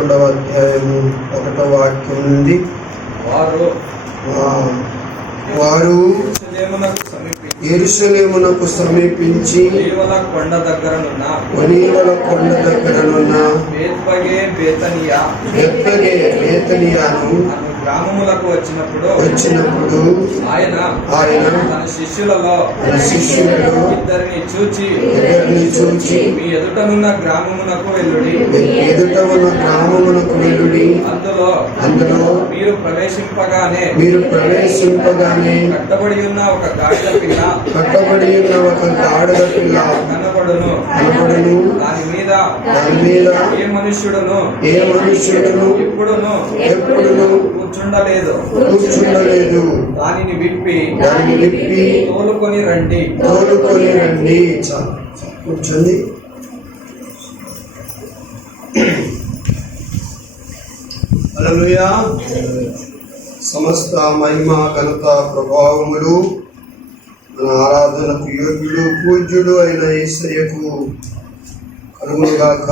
11వ అధ్యాయము 1వ వాక్యం నుండి వారు యెరూషలేమునకు సమీపించి ఒలీవల కొండ దగ్గరనున్న బేత్ఫగే బేతనియాను గ్రామములకు వచ్చినప్పుడు ఆయన తన శిష్యులలో ఇద్దరిని చూచి మీ ఎదుటనున్న గ్రామమునకు వెళ్ళుడి అందులో మీరు ప్రవేశింపగానే కట్టబడి ఉన్న ఒక గాడిద పిల్ల కనబడును. దాని మీద ఏ మనుష్యుడును ఎప్పుడును కూర్చుండలేదు. దానిని విప్పి తోలుకొని రండి. కూర్చోండి. హల్లెలూయా. సమస్త మహిమ ఘనత ప్రభావములు మన ఆరాధనకు యోగ్యుడు పూజ్యుడు అయిన యేసయ్యకు కలుగునుగాక.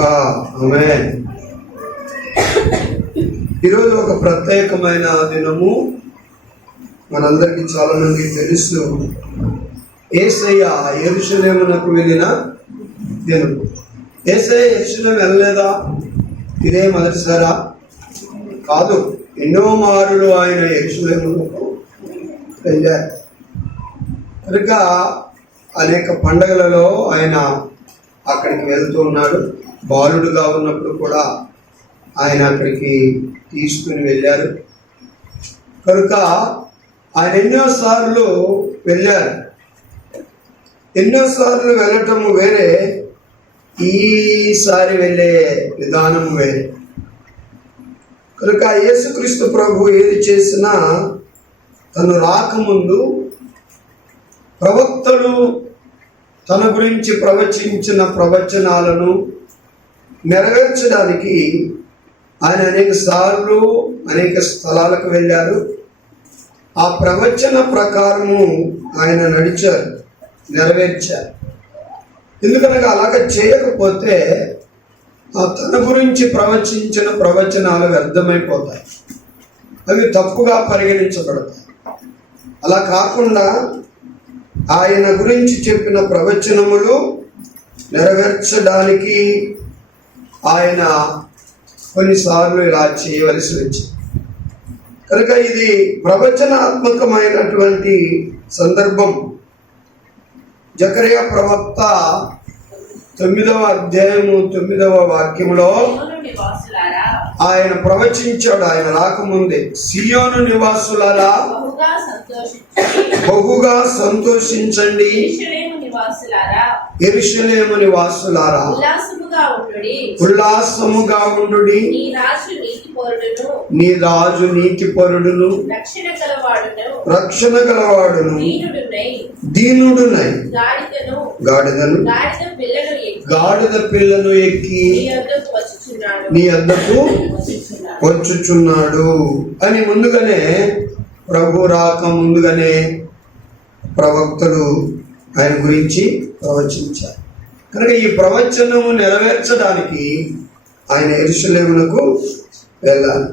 ఆమేన్. ఈరోజు ఒక ప్రత్యేకమైన దినము. మనందరికీ చాలా మందికి తెలుసు, యేసయ్య యెరూషలేమునకు వెళ్ళిన దినం. యేసయ్య యెరూషలేము వెళ్ళలేదా? ఇదే మొదటిసారా? కాదు, ఎన్నో మారులు ఆయన యెరూషలేమునకు వెళ్ళారు. కనుక అనేక పండుగలలో ఆయన అక్కడికి వెళ్తూ ఉన్నాడు. బాలుడుగా ఉన్నప్పుడు కూడా ఆయన అక్కడికి తీసుకుని వెళ్ళారు. కనుక ఆయన ఎన్నోసార్లు వెళ్ళారు. ఎన్నోసార్లు వెళ్ళటము వేరే, ఈసారి వెళ్ళే విధానం వేరే. కనుక యేసుక్రీస్తు ప్రభు ఏది చేసినా తను రాకముందు ప్రవక్తలు తన గురించి ప్రవచించిన ప్రవచనాలను నెరవేర్చడానికి ఆయన అనేక సార్లు అనేక స్థలాలకు వెళ్ళారు. ఆ ప్రవచన ప్రకారము ఆయన నడిచారు, నెరవేర్చారు. ఎందుకనగా అలాగ చేయకపోతే తన గురించి ప్రవచించిన ప్రవచనాలు వ్యర్థమైపోతాయి, అవి తప్పుగా పరిగణించబడతాయి. అలా కాకుండా ఆయన గురించి చెప్పిన ప్రవచనములు నెరవేర్చడానికి ఆయన కొన్నిసార్లు ఇలా చేయవలసి వచ్చింది. కనుక ఇది ప్రవచనాత్మకమైనటువంటి సందర్భం. జకరియా ప్రవక్త 9వ అధ్యాయము 9వ వాక్యంలో ఆయన ప్రవచించాడు. ఆయన రాకముందే, సియోను నివాసులారా బహుగా సంతోషించండి, యెరూషలేము నివాసులారా ఉల్లాసముగా ఉండుడి, నీ రాజు నీతిపరుడును రక్షణ గలవాడును దీనుడునై గాడిద పిల్లను ఎక్కి నీ వద్దకు వచ్చుచున్నాడు అని ముందుగానే ప్రభు రాక ముందుగానే ప్రవక్తలు ఆయన గురించి ప్రవచించారు. కనుక ఈ ప్రవచనము నెరవేర్చడానికి ఆయన యెరూషలేమునకు వెళ్ళాలి.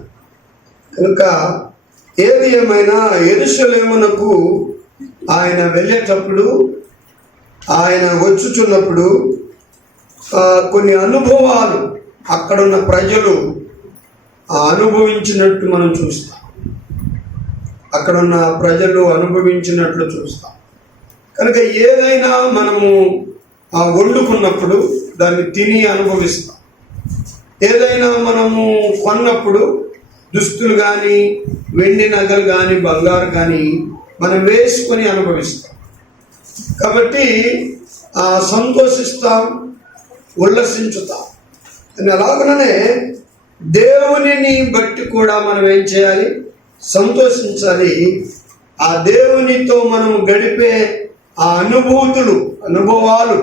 కనుక ఏది ఏమైనా యెరూషలేమునకు ఆయన వెళ్ళేటప్పుడు, ఆయన వచ్చుచున్నప్పుడు కొన్ని అనుభవాలు అక్కడున్న ప్రజలు అనుభవించినట్టు మనం చూస్తాం. అక్కడున్న ప్రజలు అనుభవించినట్లు చూస్తాం. కనుక ఏదైనా మనము వండుకున్నప్పుడు దాన్ని తిని అనుభవిస్తాం. ఏదైనా మనము కొన్నప్పుడు దుస్తులు కానీ, వెండి నగలు కానీ, బంగారు కానీ మనం వేసుకొని అనుభవిస్తాం. కాబట్టి సంతోషిస్తాం, ఉల్లసించుతాం. అని అలాగనే దేవునిని బట్టి కూడా మనం ఏం చేయాలి? సంతోషించాలి. ఆ దేవునితో మనం గడిపే ఆ అనుభవాలు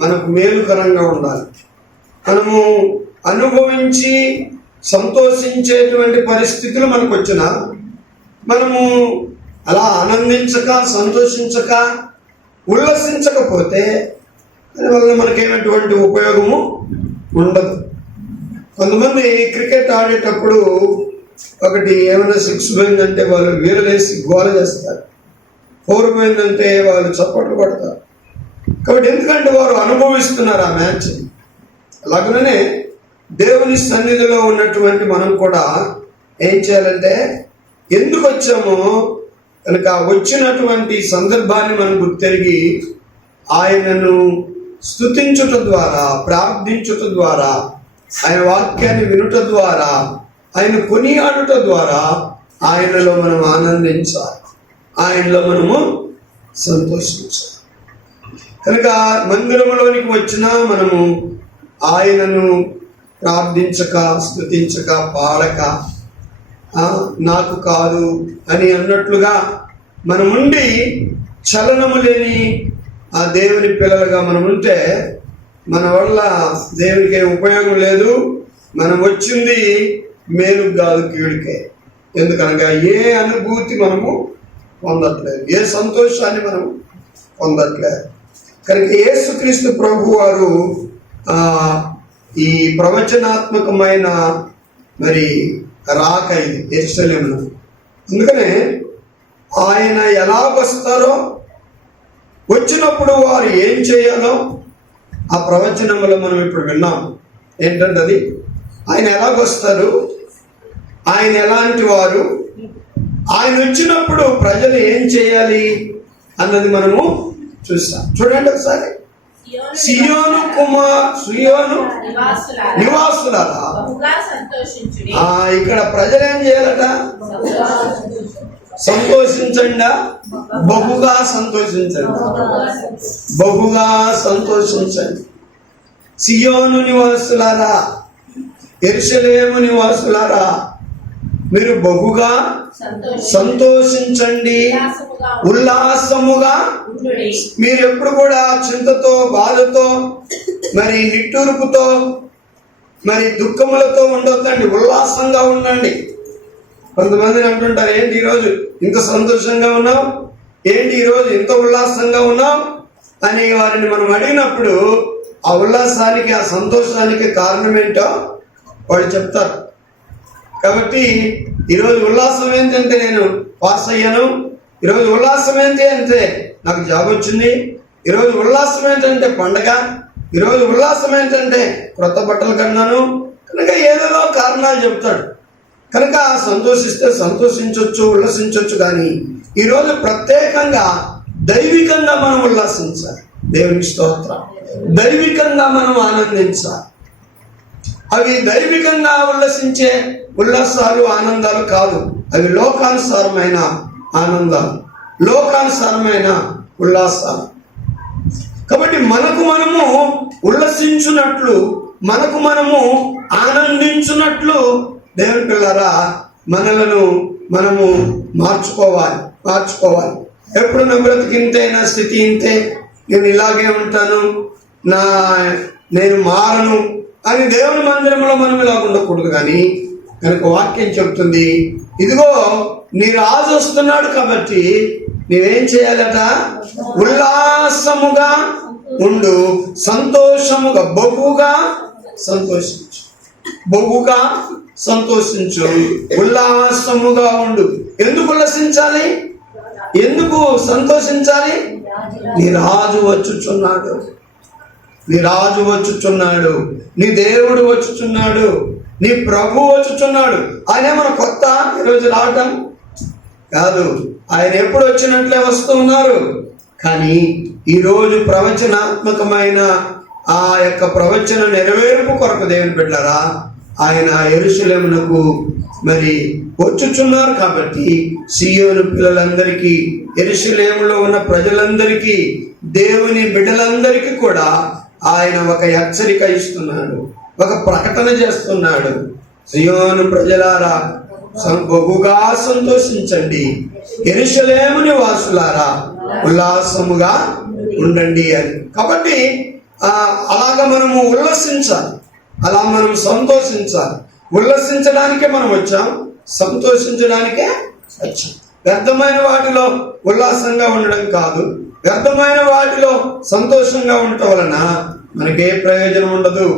మనకు మేలుకరంగా ఉండాలి. మనము అనుభవించి సంతోషించేటువంటి పరిస్థితులు మనకు వచ్చినా మనము అలా ఆనందించక, సంతోషించక, ఉల్లసించకపోతే దానివల్ల మనకేమైనటువంటి ఉపయోగము ఉండదు. కొంతమంది క్రికెట్ ఆడేటప్పుడు ఒకటి ఏమైనా 6 పోయిందంటే వాళ్ళు వీరలేసి గోల చేస్తారు, 4 పోయిందంటే వాళ్ళు చప్పట్లు కొడతారు. కాబట్టి ఎందుకంటే వారు అనుభవిస్తున్నారు ఆ మ్యాచ్. అలాగనే దేవుని సన్నిధిలో ఉన్నటువంటి మనం కూడా ఏం చేయాలంటే ఎందుకు వచ్చామో కనుక వచ్చినటువంటి సందర్భాన్ని మనం గుర్తెరిగి ఆయనను స్తుతించుట ద్వారా, ప్రార్థించుట ద్వారా, ఆయన వాక్యాన్ని వినుట ద్వారా, ఆయన కొనియాడుట ద్వారా ఆయనలో మనం ఆనందించాలి, ఆయనలో మనము సంతోషించాలి. కనుక మందిరంలోనికి వచ్చినా మనము ఆయనను ప్రార్థించక, స్తుతించక, పాడక, నాకు కాదు అని అన్నట్లుగా మనముండి చలనము లేని ఆ దేవుని పిల్లలుగా మనం ఉంటే మన వల్ల దేవునికి ఏం ఉపయోగం లేదు. మనం వచ్చింది మేలు కాదు, కీడుకే. ఎందుకనగా ఏ అనుభూతి మనము పొందట్లేదు, ఏ సంతోషాన్ని మనం పొందట్లేదు. కనుక యేసుక్రీస్తు ప్రభు వారు ఈ ప్రవచనాత్మకమైన మరి రాక ఇది యెరూషలేములో. అందుకనే ఆయన ఎలా వస్తారో, వచ్చినప్పుడు వారు ఏం చేయాలో ఆ ప్రవచనంలో మనం ఇప్పుడు విన్నాం. ఏంటంటే అది ఆయన ఎలాగొస్తారు, ఆయన ఎలాంటి వారు, ఆయన వచ్చినప్పుడు ప్రజలు ఏం చేయాలి అన్నది మనము చూస్తాం. చూడండి ఒకసారి. సియోను నివాసులారా, ఇక్కడ ప్రజలు ఏం చేయాలట? సంతోషించండి, బహుగా సంతోషించండి, బహుగా సంతోషించండి. సియోను నివాసులారా, యెరూషలేము నివాసులారా, మీరు బహుగా సంతోషించండి, ఉల్లాసముగా. మీరు ఎప్పుడు కూడా చింతతో, బాధతో, మరి నిట్టూర్పుతో, మరి దుఃఖములతో ఉండొద్దండి, ఉల్లాసంగా ఉండండి. కొంతమందిని అంటుంటారు, ఏంటి ఈరోజు ఇంత సంతోషంగా ఉన్నావు, ఏంటి ఈరోజు ఇంత ఉల్లాసంగా ఉన్నావు అని వారిని మనం అడిగినప్పుడు ఆ ఉల్లాసానికి, ఆ సంతోషానికి కారణం ఏంటో వాళ్ళు చెప్తారు. కాబట్టి ఈరోజు ఉల్లాసం ఏంటంటే నేను పాస్ అయ్యాను, ఈరోజు ఉల్లాసం ఏంటి అంటే నాకు జాబ్ వచ్చింది, ఈరోజు ఉల్లాసం ఏంటంటే పండగ, ఈరోజు ఉల్లాసం ఏంటంటే క్రొత్త బట్టలు కన్నాను. కనుక ఏదేదో కారణాలు చెప్తాడు. కనుక సంతోషిస్తే సంతోషించవచ్చు, ఉల్లాసించవచ్చు. కానీ ఈరోజు ప్రత్యేకంగా దైవికంగా మనం ఉల్లాసించాలి. దేవునికి స్తోత్రం. దైవికంగా మనం ఆనందించాలి. అవి దైవికంగా ఉల్లసించే ఉల్లాసాలు, ఆనందాలు కాదు. అవి లోకానుసారమైన ఆనందాలు, లోకానుసారమైన ఉల్లాసాలు. కాబట్టి మనకు మనము ఉల్లసించున్నట్లు, మనకు మనము ఆనందించున్నట్లు దేవుని పిల్లరా మనలను మనము మార్చుకోవాలి. ఎప్పుడు నా బ్రతికి ఇంతే, నా స్థితి ఇంతే, నేను ఇలాగే ఉంటాను, నేను మారను అని దేవుని మందిరంలో మనం ఇలా ఉండకూడదు. కానీ కనుక వాక్యం చెప్తుంది, ఇదిగో నీ రాజు వస్తున్నాడు కాబట్టి నీవేం చేయాలట? ఉల్లాసముగా ఉండు, సంతోషముగా, బహుగా సంతోషించు, బహుగా సంతోషించు, ఉల్లాసముగా ఉండు. ఎందుకు ఉల్లసించాలి? ఎందుకు సంతోషించాలి? నీ రాజు వచ్చుచున్నాడు, నీ రాజు వచ్చుచున్నాడు, నీ దేవుడు వచ్చుచున్నాడు, నీ ప్రభు వచ్చుచున్నాడు. ఆయన ఏమన్నా కొత్త ఈరోజు రావటం కాదు, ఆయన ఎప్పుడు వచ్చినట్లే వస్తూ ఉన్నారు. కానీ ఈరోజు ప్రవచనాత్మకమైన ఆ యొక్క ప్రవచన నెరవేర్పు కొరకు దేవుని బిడ్డలారా ఆయన యెరూషలేమునకు మరి వచ్చుచున్నారు. కాబట్టి సియోను పిల్లలందరికీ, యెరూషలేములో ఉన్న ప్రజలందరికీ, దేవుని బిడ్డలందరికీ కూడా ఆయన ఒక హెచ్చరిక ఇస్తున్నాడు, ఒక ప్రకటన చేస్తున్నాడు. సియోను ప్రజలారా బహుగా సంతోషించండి, యెరూషలేము నివాసులారా ఉల్లాసముగా ఉండండి అని. కాబట్టి అలాగా మనము ఉల్లసించాలి, అలా మనం సంతోషించాలి. ఉల్లసించడానికే మనం వచ్చాం, సంతోషించడానికే వచ్చాం. వ్యర్థమైన వాటిలో ఉల్లాసంగా ఉండడం కాదు, వ్యర్థమైన వాటిలో సంతోషంగా ఉండటం వలన మనకే ప్రయోజనం ఉండదు.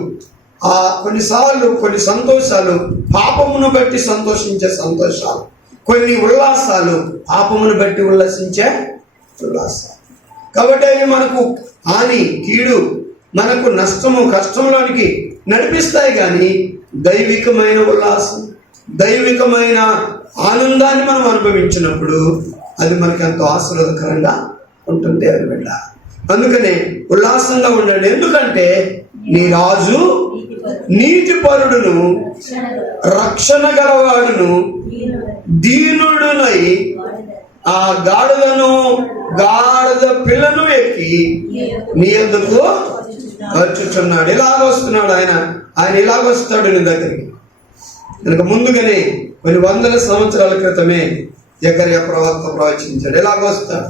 కొన్నిసార్లు కొన్ని సంతోషాలు పాపమును బట్టి సంతోషించే సంతోషాలు, కొన్ని ఉల్లాసాలు పాపమును బట్టి ఉల్లాసించే ఉల్లాసాలు. కాబట్టి అవి మనకు హాని, కీడు, మనకు నష్టము, కష్టంలోనికి నడిపిస్తాయి. కానీ దైవికమైన ఉల్లాసం, దైవికమైన ఆనందాన్ని మనం అనుభవించినప్పుడు అది మనకి ఎంతో ఆశీర్వాదకరంగా ఉంటుంది అని బిడ్డ. అందుకనే ఉల్లాసంగా ఉండండి. ఎందుకంటే నీ రాజు నీతిపరుడును రక్షణ గలవాడును దీనుడునై ఆ గాడిద పిల్లను ఎక్కి నీ యొద్దకు వచ్చుచున్నాడు. ఇలాగొస్తున్నాడు ఆయన ఇలాగొస్తాడు నీ దగ్గరికి. కనుక ముందుగానే కొన్ని వందల సంవత్సరాల క్రితమే జకర్యా ప్రవక్త ప్రవచించాడు, ఇలాగొస్తాడు.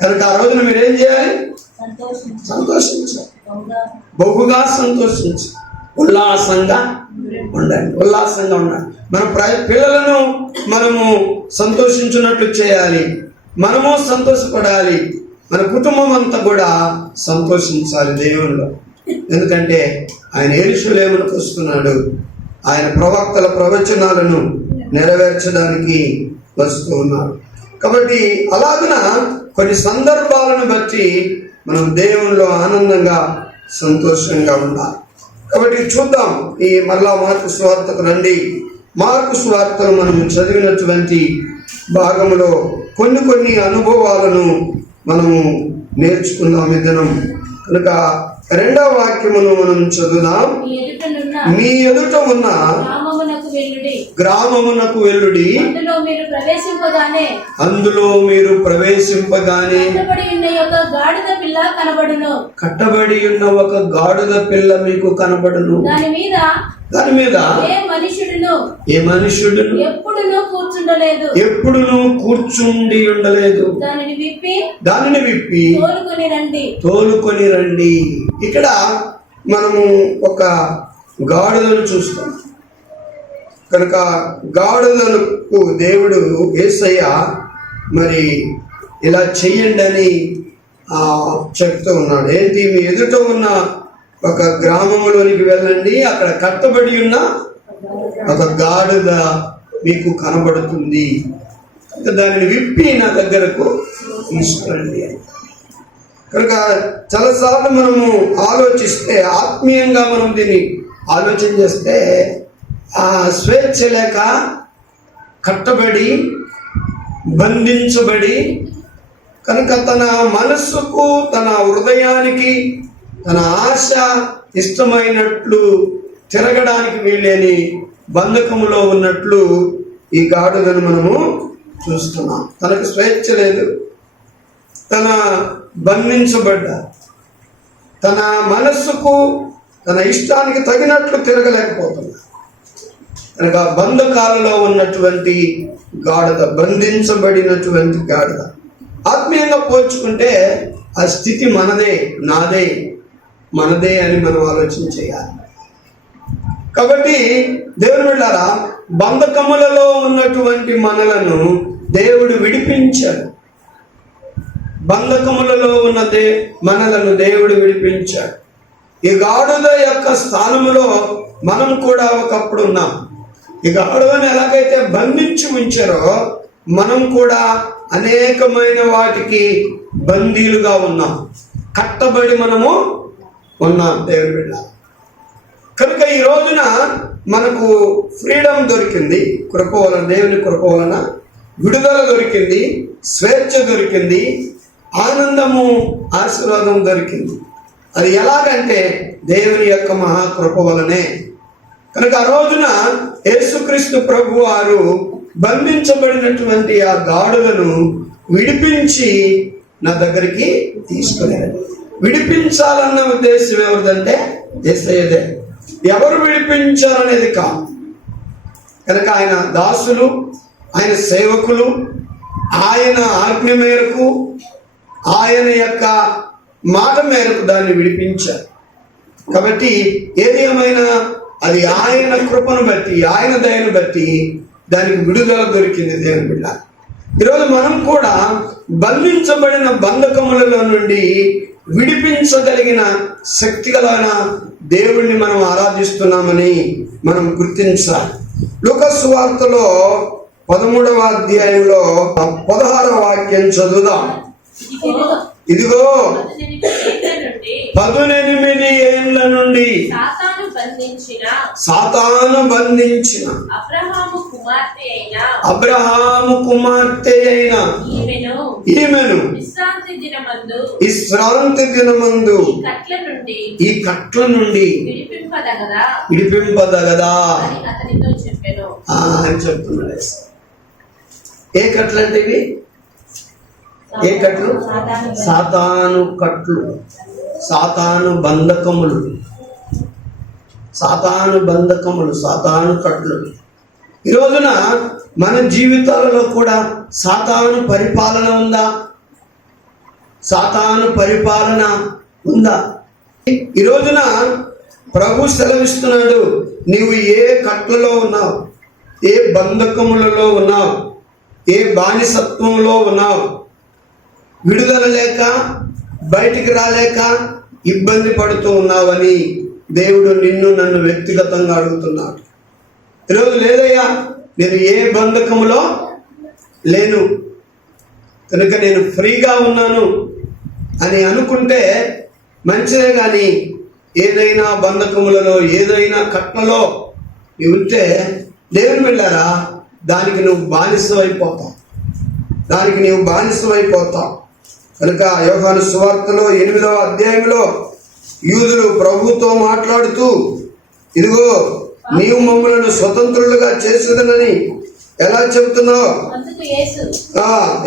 కనుక ఆ రోజున మీరేం చేయాలి? సంతోషించాలి, బహుగా సంతోషించాలి, ఉల్లాసంగా ఉండండి. ఉల్లాసంగా ఉండాలి. మన పిల్లలను మనము సంతోషించున్నట్లు చేయాలి, మనము సంతోషపడాలి, మన కుటుంబం అంతా కూడా సంతోషించాలి దేవునిలో. ఎందుకంటే ఆయన యెరూషలేమునకు వస్తున్నాడు. ఆయన ప్రవక్తల ప్రవచనాలను నెరవేర్చడానికి వస్తూ ఉన్నాడు. కాబట్టి అలాగున కొన్ని సందర్భాలను బట్టి మనం దేవునిలో ఆనందంగా సంతోషంగా ఉండాలి. కాబట్టి చూద్దాం, ఈ మళ్ళా మార్కు సువార్తకు రండి. మార్కు సువార్తను మనం చదివినటువంటి భాగంలో కొన్ని అనుభవాలను మనము నేర్చుకుందాం ఈ దినం. కనుక 2వ వాక్యమును మనం చదువుదాం. మీ ఎదుట ఉన్న గ్రామమునకు వెళ్ళుడి, అందులో మీరు ప్రవేశింపగానే కట్టబడి ఉన్న ఒక గాడిద పిల్ల మీకు కనబడును. దాని మీద ఏ మనుషుడును ఎప్పుడును కూర్చుండి ఉండలేదు. దానిని విప్పి తోలుకొని రండి. ఇక్కడ మనము ఒక గాడిదను చూస్తాం. కనుక గాడిదలకు దేవుడు యేసయ్య మరి ఇలా చెయ్యండి అని చెప్తూ ఉన్నాడు. ఏంటి? మీ ఎదుట ఉన్న ఒక గ్రామంలోనికి వెళ్ళండి, అక్కడ కట్టబడి ఉన్న ఒక గాడిద మీకు కనబడుతుంది, దానిని విప్పి నా దగ్గరకు తీసుకురండి. కనుక చాలాసార్లు మనము ఆలోచిస్తే, ఆత్మీయంగా మనం దీన్ని ఆలోచన చేస్తే, ఆ స్వేచ్ఛ లేక కట్టబడి బంధించబడి, కనుక తన మనస్సుకు తన హృదయానికి తన ఆశ ఇష్టమైనట్లు తిరగడానికి వీలేని బంధకములో ఉన్నట్లు ఈ గాడిదను మనము చూస్తున్నాం. తనకు స్వేచ్ఛ లేదు, తన బంధించబడ్డ, తన మనస్సుకు తన ఇష్టానికి తగినట్లు తిరగలేకపోతున్నా. కనుక బంధకాలలో ఉన్నటువంటి గాడిద, బంధించబడినటువంటి గాడిద. ఆత్మీయంగా పోల్చుకుంటే ఆ స్థితి మనదే, నాదే, మనదే అని మనం ఆలోచన చేయాలి. కాబట్టి దేవుని బిడ్డలారా, బంధకములలో ఉన్నటువంటి మనలను దేవుడు విడిపించాడు. బంధకములలో ఉన్న మనలను దేవుడు విడిపించాడు. ఈ గాడిద యొక్క స్థానములో మనం కూడా ఒకప్పుడు ఉన్నాం. ఈ గాడిదను ఎలాగైతే బంధించి ఉంచారో మనం కూడా అనేకమైన వాటికి బందీలుగా ఉన్నాం, కట్టబడి మనము ఉన్నాం దేవుని బిడ్డ. కనుక ఈ రోజున మనకు ఫ్రీడమ్ దొరికింది, కృప వలన, దేవుని కృప వలన విడుదల దొరికింది, స్వేచ్ఛ దొరికింది, ఆనందము, ఆశీర్వాదం దొరికింది. అది ఎలాగంటే దేవుని యొక్క మహాకృప వలనే. కనుక ఆ రోజున యేసుక్రీస్తు ప్రభు వారు బంధించబడినటువంటి ఆ గాడులను విడిపించి నా దగ్గరికి తీసుకునేది. విడిపించాలన్న ఉద్దేశం ఎవరిదంటే యేసయ్యదే. ఎవరు విడిపించాలనేది కాదు. కనుక ఆయన దాసులు, ఆయన సేవకులు, ఆయన ఆజ్ఞ మేరకు, ఆయన యొక్క మాట మేరకు దాన్ని విడిపించారు. కాబట్టి ఏది ఏమైనా అది ఆయన కృపను బట్టి, ఆయన దయను బట్టి దానికి విడుదల దొరికింది దేవుని బిడ్డ. ఈరోజు మనం కూడా బంధించబడిన బంధకములలో నుండి విడిపించగలిగిన శక్తిగలైన దేవుణ్ణి మనం ఆరాధిస్తున్నామని మనం గుర్తించాలి. లూకాసు వార్తలో 13వ అధ్యాయంలో 16వ వాక్యం చదువుదాం. ఇదిగో 18 ఏండ్ల నుండి సాతాను బంధించిన అబ్రహాము కుమార్తె అయిన ఈమెను విశ్రాంతి దినమందు ఈ కట్ల నుండి విడిపింపదగదా అని చెప్తున్నాడు. ఏ కట్లు అంటే ఇవి? ఏ కట్లు? సాతాను కట్లు, సాతాను బంధకములు, సాతాను బంధకములు, సాతాను కట్లు. ఈ రోజున మన జీవితాలలో కూడా సాతాను పరిపాలన ఉందా? సాతాను పరిపాలన ఉందా? ఈ రోజున ప్రభు సెలవిస్తున్నాడు, నీవు ఏ కట్లలో ఉన్నావు, ఏ బంధకములలో ఉన్నావు, ఏ బానిసత్వంలో ఉన్నావు, విడుదల లేక బయటికి రాలేక ఇబ్బంది పడుతూ ఉన్నావని దేవుడు నిన్ను నన్ను వ్యక్తిగతంగా అడుగుతున్నాడు. ఈరోజు లేదయ్యా, నేను ఏ బంధకములో లేను కనుక నేను ఫ్రీగా ఉన్నాను అని అనుకుంటే మంచిదే, కానీ ఏదైనా బంధకములలో ఏదైనా కట్లలో నీవు ఉంటే దేవుని వెళ్ళారా, దానికి నువ్వు బానిసమైపోతావు, దానికి నీవు బానిసమైపోతావు. కనుక యోహాను సువార్తలో 8వ అధ్యాయంలో యూదులు ప్రభుతో మాట్లాడుతూ, ఇదిగో నీవు మమ్మలను స్వతంత్రులుగా చేసేదనని ఎలా చెబుతున్నావు?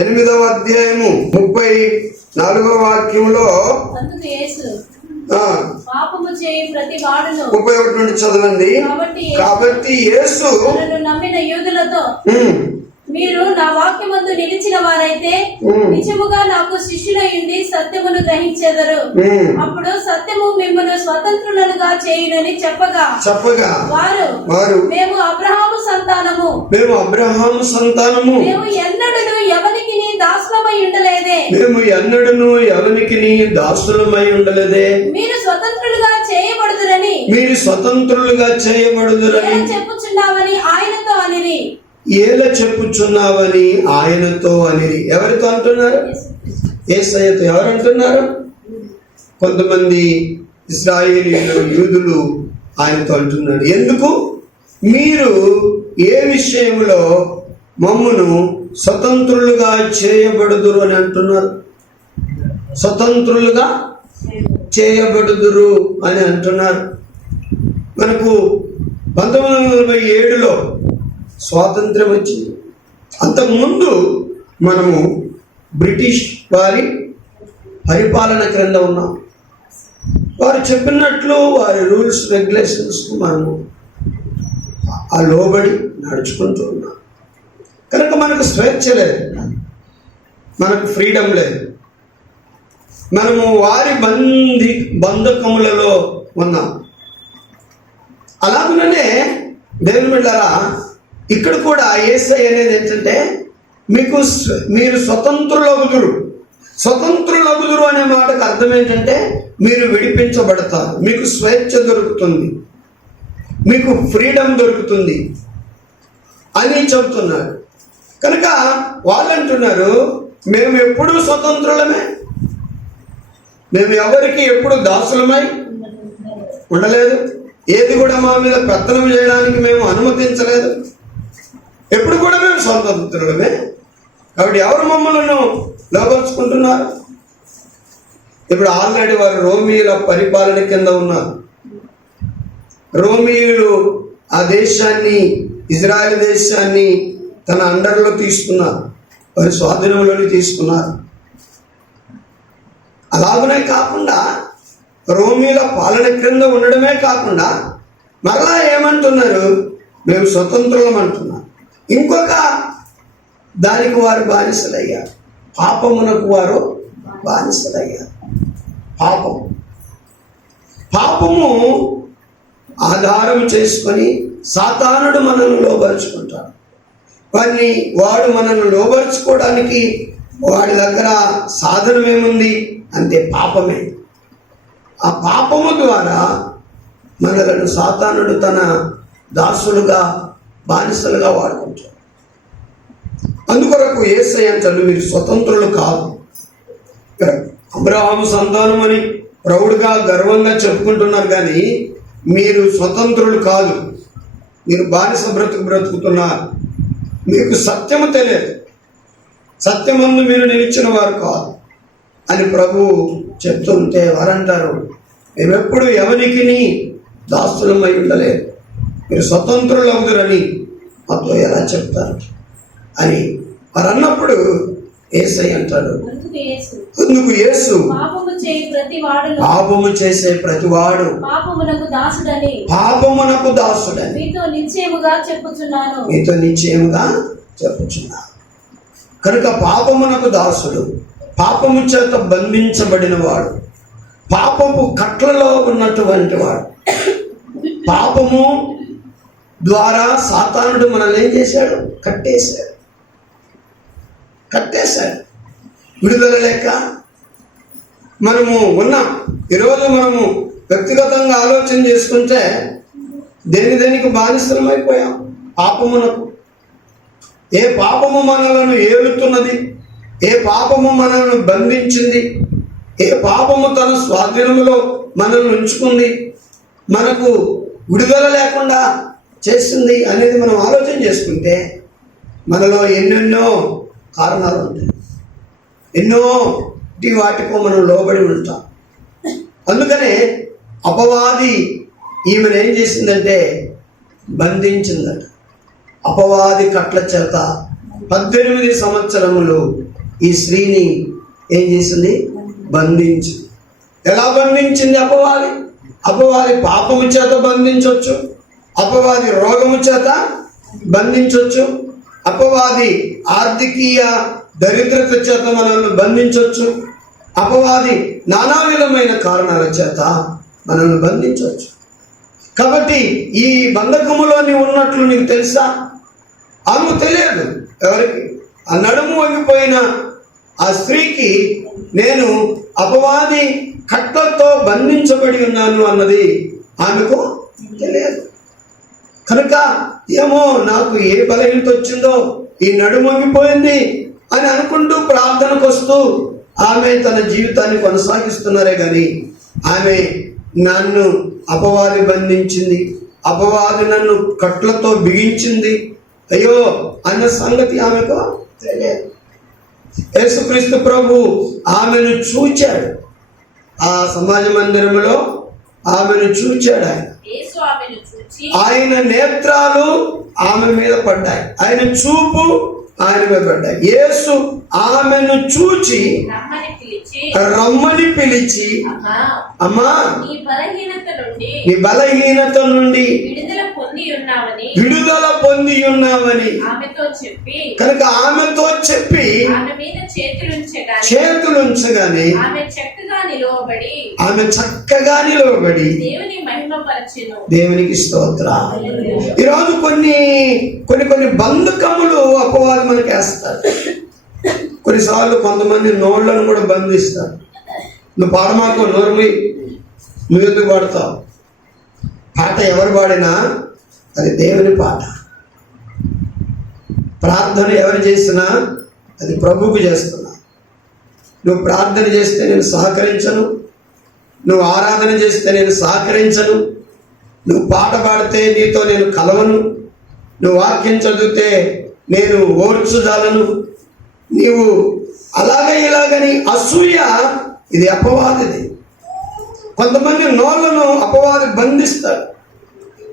8వ అధ్యాయము 34వ వాక్యంలో 31 నుండి చదవండి. కాబట్టి యేసు నమ్మిన యూదులతో, మీరు నా వాక్యమందు నిలిచిన వారైతే నిజముగా నాకు శిష్యులయ్యుండి సత్యమును గ్రహించెదరు. అప్పుడు సత్యము మిమ్మల్ని స్వతంత్రులుగా చేయునని చెప్పగా వారు మేము అబ్రహాము సంతానము, మేము అబ్రహాము సంతానము, మేము ఎన్నడూ ఎవనికి దాసులమై ఉండలేదే, మేము ఎన్నడూ ఎవనికి దాసులమై ఉండలేదే, మీరు స్వతంత్రులుగా చేయబడుదురని, మీరు స్వతంత్రులుగా చేయబడుదురని చెప్పుచున్నావని ఆయనతో అనిరి. ఏలా చెప్పుచున్నావని ఆయనతో అనిరి. ఎవరితో అంటున్నారు? యేసయ్యతో. ఎవరు అంటున్నారు? కొంతమంది ఇశ్రాయేలీయులు, యూదులు ఆయనతో అంటున్నాడు. ఎందుకు? మీరు ఏ విషయంలో మమ్మును స్వతంత్రులుగా చేయబడుదురు అని అంటున్నారు. స్వతంత్రులుగా చేయబడుదురు అని అంటున్నారు. మనకు 1947లో స్వాతంత్రం వచ్చింది. అంతకుముందు మనము బ్రిటిష్ వారి పరిపాలన క్రింద ఉన్నాం. వారు చెప్పినట్లు వారి రూల్స్ రెగ్యులేషన్స్కు మనము ఆ లోబడి నడుచుకుంటూ ఉన్నాం. కనుక మనకు స్వేచ్ఛ లేదు, మనకు ఫ్రీడమ్ లేదు. మనము వారి బంధకములలో ఉన్నాం. అలాగనే దేవుని బిడ్డలారా, ఇక్కడ కూడా యేసయ్య అనేది ఏంటంటే, మీరు స్వతంత్రులగుదురు అనే మాటకు అర్థం ఏంటంటే, మీరు విడిపించబడతారు, మీకు స్వేచ్ఛ దొరుకుతుంది, మీకు ఫ్రీడమ్ దొరుకుతుంది అని చెబుతున్నారు. కనుక వాళ్ళు అంటున్నారు, మేము ఎప్పుడూ స్వతంత్రులమే, మేము ఎవరికి ఎప్పుడు దాసులమై ఉండలేదు, ఏది కూడా మా మీద పెత్తనం చేయడానికి మేము అనుమతించలేదు, ఎప్పుడు కూడా మేము స్వతంత్రులమే. కాబట్టి ఎవరు మమ్మల్ని లోపరుచుకుంటున్నారు? ఇప్పుడు ఆల్రెడీ వారు రోమియుల పరిపాలన కింద ఉన్నారు. రోమియులు ఆ దేశాన్ని, ఇజ్రాయెల్ దేశాన్ని తన అండర్లో తీసుకున్నారు, వారి స్వాధీనంలోని తీసుకున్నారు. అలాగనే కాకుండా రోమిల పాలన క్రింద ఉండడమే కాకుండా మరలా ఏమంటున్నారు? మేము స్వతంత్రులం అంటున్నారు. ఇంకొక దానికి వారు బానిసలయ్యారు, పాపమునకు వారు బానిసలయ్యారు. పాపము ఆధారం చేసుకొని సాతానుడు మనల్ని లోబరుచుకుంటాడు. వాడు మనల్ని లోబరుచుకోవడానికి వాడి దగ్గర సాధనం ఏముంది అంటే పాపమే. ఆ పాపము ద్వారా మనలను సాతానుడు తన దాసులుగా బానిసలుగా వాడుకుంటాడు. అందుకొరకు యేసయ్య అంటాడు, మీరు స్వతంత్రులు కాదు. అబ్రహాము సంతానం అని ప్రౌడ్గా గర్వంగా చెప్పుకుంటున్నారు, కానీ మీరు స్వతంత్రులు కాదు, మీరు బానిస బ్రతుకుతున్నారు. మీకు సత్యము తెలియదు, సత్యమందు మీరు నిలిచిన వారు కాదు అని ప్రభువు చెప్తుంటే వారంటారు, మేమెప్పుడు ఎవరికి దాసులమై ఉండలేదు, మీరు స్వతంత్రులు అవుదురని మాతో ఎలా చెప్తారు అని వారు అన్నప్పుడు యేసయ్య అంటాడు, అందుకు యేసు పాపము చేసే ప్రతివాడు పాపమునకు దాసుడని మీతో నిశ్చయముగా చెప్పుచున్నాను. కనుక పాపమునకు దాసుడు, పాపము చేత బంధించబడిన వాడు, పాపము కట్లలో ఉన్నటువంటి వాడు. పాపము ద్వారా సాతానుడు మనల్ని ఏం చేశాడు? కట్టేశాడు. విడుదల లేక మనము ఉన్నాం. ఈరోజు మనము వ్యక్తిగతంగా ఆలోచన చేసుకుంటే దేనికి బానిసలం అయిపోయాం? పాపమునకు. ఏ పాపము మనలను ఏలుతున్నది, ఏ పాపము మనల్ని బంధించింది, ఏ పాపము తన స్వాధీనంలో మనల్ని ఉంచుకుంది, మనకు విడుదల లేకుండా చేసింది అనేది మనం ఆలోచన చేసుకుంటే మనలో ఎన్నెన్నో కారణాలు ఉంటాయి. ఎన్నో వాటికో మనం లోబడి ఉంటాం. అందుకనే అపవాది ఈమెను ఏం చేసిందంటే బంధించిందట. అపవాది కట్ల చేత 18 సంవత్సరములు ఈ స్త్రీని ఏం చేసింది? బంధించింది. ఎలా బంధించింది అపవాది పాపము చేత బంధించవచ్చు, అపవాది రోగము చేత బంధించవచ్చు, అపవాది ఆర్థికీయ దరిద్రత చేత మనల్ని బంధించవచ్చు, అపవాది నానా విధమైన కారణాల చేత మనల్ని బంధించవచ్చు. కాబట్టి ఈ బంధకములో నీవు ఉన్నట్లు నీకు తెలుసా? ఆమెకు తెలియదు. ఎవరికి? ఆ నడుము వంగిపోయిన ఆ స్త్రీకి నేను అపవాది కట్టలతో బంధించబడి ఉన్నాను అన్నది ఆమెకు తెలియదు. కనుక ఏమో నాకు ఏ బలహీనత వచ్చిందో, ఈ నడుము వంగిపోయింది అని అనుకుంటూ ప్రార్థనకు వస్తూ ఆమె తన జీవితాన్ని కొనసాగిస్తున్నారే కానీ ఆమె నన్ను అపవాది బంధించింది, అపవాది నన్ను కట్లతో బిగించింది అయ్యో అన్న సంగతి ఆమెకు తెలియదు. యేసుక్రీస్తు ప్రభు ఆమెను చూచాడు. ఆ సమాజ మందిరంలో ఆమెను చూచాడు. ఆయన నేత్రాలు ఆమె మీద పడ్డాయి, ఆయన చూపు ఆయన మీద పడ్డాయి. యేసు ఆమెను చూచి రమ్మని పిలిచి, అమ్మా నీ బలహీనత నుండి విడుదల పొంది ఉన్నావని కనుక ఆమెతో చెప్పి చేతులుంచగానే ఆమె చక్కగా నిలవబడి దేవునికి స్తోత్రం. ఈరోజు కొన్ని బంధకములు అపవాది మనకి వేస్తారు. కొన్నిసార్లు కొంతమంది నోళ్లను కూడా బంధిస్తారు. నువ్వు పాడమాకు, నోరు నువ్వు ఎందుకు పాడతావు? పాట ఎవరు పాడినా అది దేవుని పాట. ప్రార్థన ఎవరు చేసినా అది ప్రభువుకు చేస్తున్నా. నువ్వు ప్రార్థన చేస్తే నేను సహకరించను, నువ్వు ఆరాధన చేస్తే నేను సహకరించను, నువ్వు పాట పాడితే నీతో నేను కలవను, నువ్వు వాక్యం చదివితే నేను ఓర్చుదాలను, నీవు అలాగే ఇలాగని అసూయ ఇది అపవాదిది. కొంతమంది నోళ్లను అపవాది బంధిస్తాడు,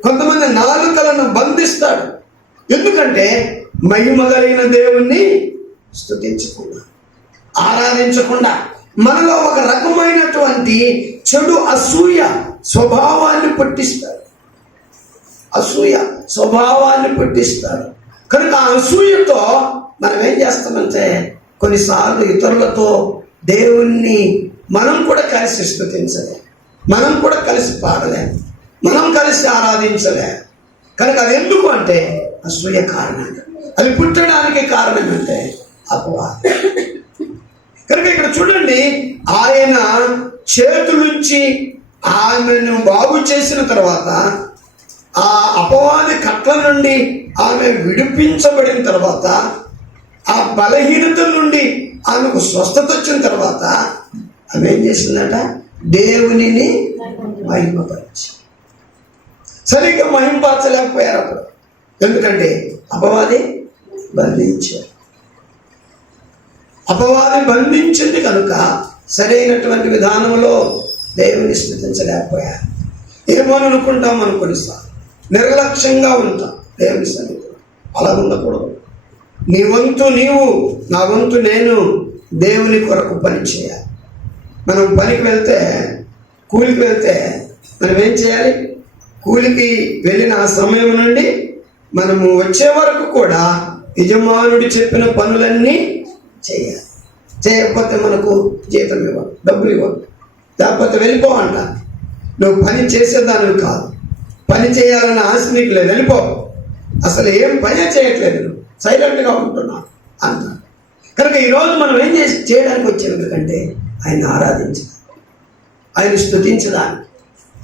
కొంతమంది నాలుకలను బంధిస్తాడు. ఎందుకంటే మహిమ కలిగిన దేవుణ్ణి స్తుతించకుండా, ఆరాధించకుండా మనలో ఒక రకమైనటువంటి చెడు అసూయ స్వభావాన్ని పుట్టిస్తాడు. అసూయ స్వభావాన్ని పుట్టిస్తాడు. కనుక ఆ అసూయతో మనం ఏం చేస్తామంటే కొన్నిసార్లు ఇతరులతో దేవుణ్ణి మనం కూడా కలిసి స్తుతించలేం, మనం కూడా కలిసి పాడలేం, మనం కలిసి ఆరాధించలేం. కనుక అది ఎందుకు అంటే అసూయ కారణంగా. అది పుట్టడానికి కారణం ఏంటంటే అపవాది. కనుక ఇక్కడ చూడండి, ఆయన చేతులుంచి ఆమెను బాగు చేసిన తర్వాత, ఆ అపవాది కట్ల నుండి ఆమె విడిపించబడిన తర్వాత, ఆ బలహీనత నుండి ఆమెకు స్వస్థత వచ్చిన తర్వాత ఆమె ఏం చేసిందట? దేవునిని మహిమపరిచి. సరిగ్గా మహిమపరచలేకపోయారు అప్పుడు. ఎందుకంటే అపవాది బంధించారు. అపవాది బంధించింది కనుక సరైనటువంటి విధానంలో దేవుని స్తుతించలేకపోయారు. ఏమో అనుకుంటాం మనం కొన్నిసార్లు, నిర్లక్ష్యంగా ఉంటాం దేవుని సన్నిధిలో. అలా ఉండకూడదు. నీ వంతు నీవు, నా వంతు నేను దేవుని కొరకు పని చేయాలి. మనం పనికి వెళ్తే, కూలికి వెళ్తే మనం ఏం చేయాలి? కూలికి వెళ్ళిన ఆ సమయం నుండి మనము వచ్చే వరకు కూడా యజమానుడు చెప్పిన పనులన్నీ చేయాలి. చేయకపోతే మనకు జీతం ఇవ్వడు, డబ్బులు ఇవ్వడు, లేకపోతే వెళ్ళిపోవంట. నువ్వు పని చేసేదానివి కాదు, పని చేయాలన్న ఆశ నీకు లేదు, వెళ్ళిపో, అసలు ఏం పనే చేయట్లేదు, నువ్వు సైలెంట్గా ఉంటున్నావు అంట. కనుక ఈరోజు మనం ఏం చేయడానికి వచ్చాం? ఎందుకంటే ఆయన ఆరాధించడానికి, ఆయన స్తుతించడానికి,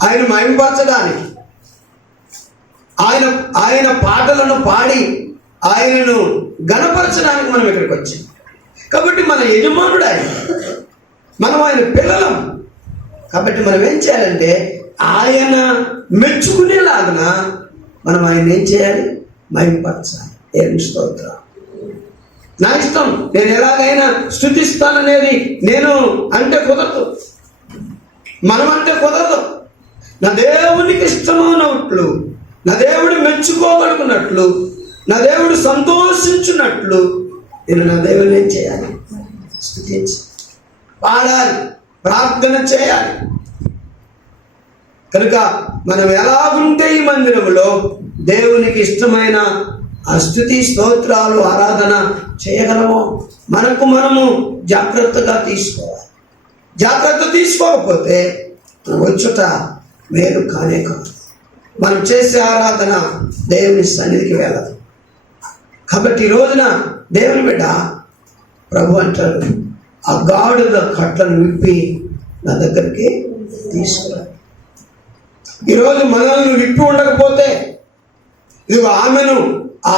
ఆయన మహిమపరచడానికి, ఆయన పాటలను పాడి ఆయనను గణపరచడానికి మనం ఇక్కడికి వచ్చాం. కాబట్టి మన యజమానుడు ఆయన, మనం ఆయన పిల్లలం. కాబట్టి మనం ఏం చేయాలంటే ఆయన మెచ్చుకునేలాగున మనం ఆయన ఏం చేయాలి? మహిమపరచాలి. ఏం స్తోత్రం! నా ఇష్టం, నేను ఎలాగైనా స్తుతిస్తాననేది నేను అంటే కుదరదు, మనం అంటే కుదరదు. నా దేవునికి ఇష్టమైనట్లు, నా దేవుడు మెచ్చుకోగలుగునట్లు, నా దేవుడు సంతోషించున్నట్లు నేను నా దేవుని ఏం చేయాలి? స్తుతించాలి, పాడాలి, ప్రార్థన చేయాలి. కనుక మనం ఎలాగుంటే ఈ మందిరంలో దేవునికి ఇష్టమైన ఆ స్తుతి, స్తోత్రాలు, ఆరాధన చేయగలమో మనము జాగ్రత్తగా తీసుకోవాలి. జాగ్రత్త తీసుకోకపోతే వచ్చుట మేలు కానే కాదు. మనం చేసే ఆరాధన దేవుని సన్నిధికి వెళ్ళదు. కాబట్టి ఈ రోజున దేవుని బిడ్డ ప్రభు అంటారు, ఆ గాడిద కట్లను విప్పి నా దగ్గరికి తీసుకురా. ఈరోజు మనల్ని విప్పి ఉండకపోతే, ఇది ఆమెను ఆ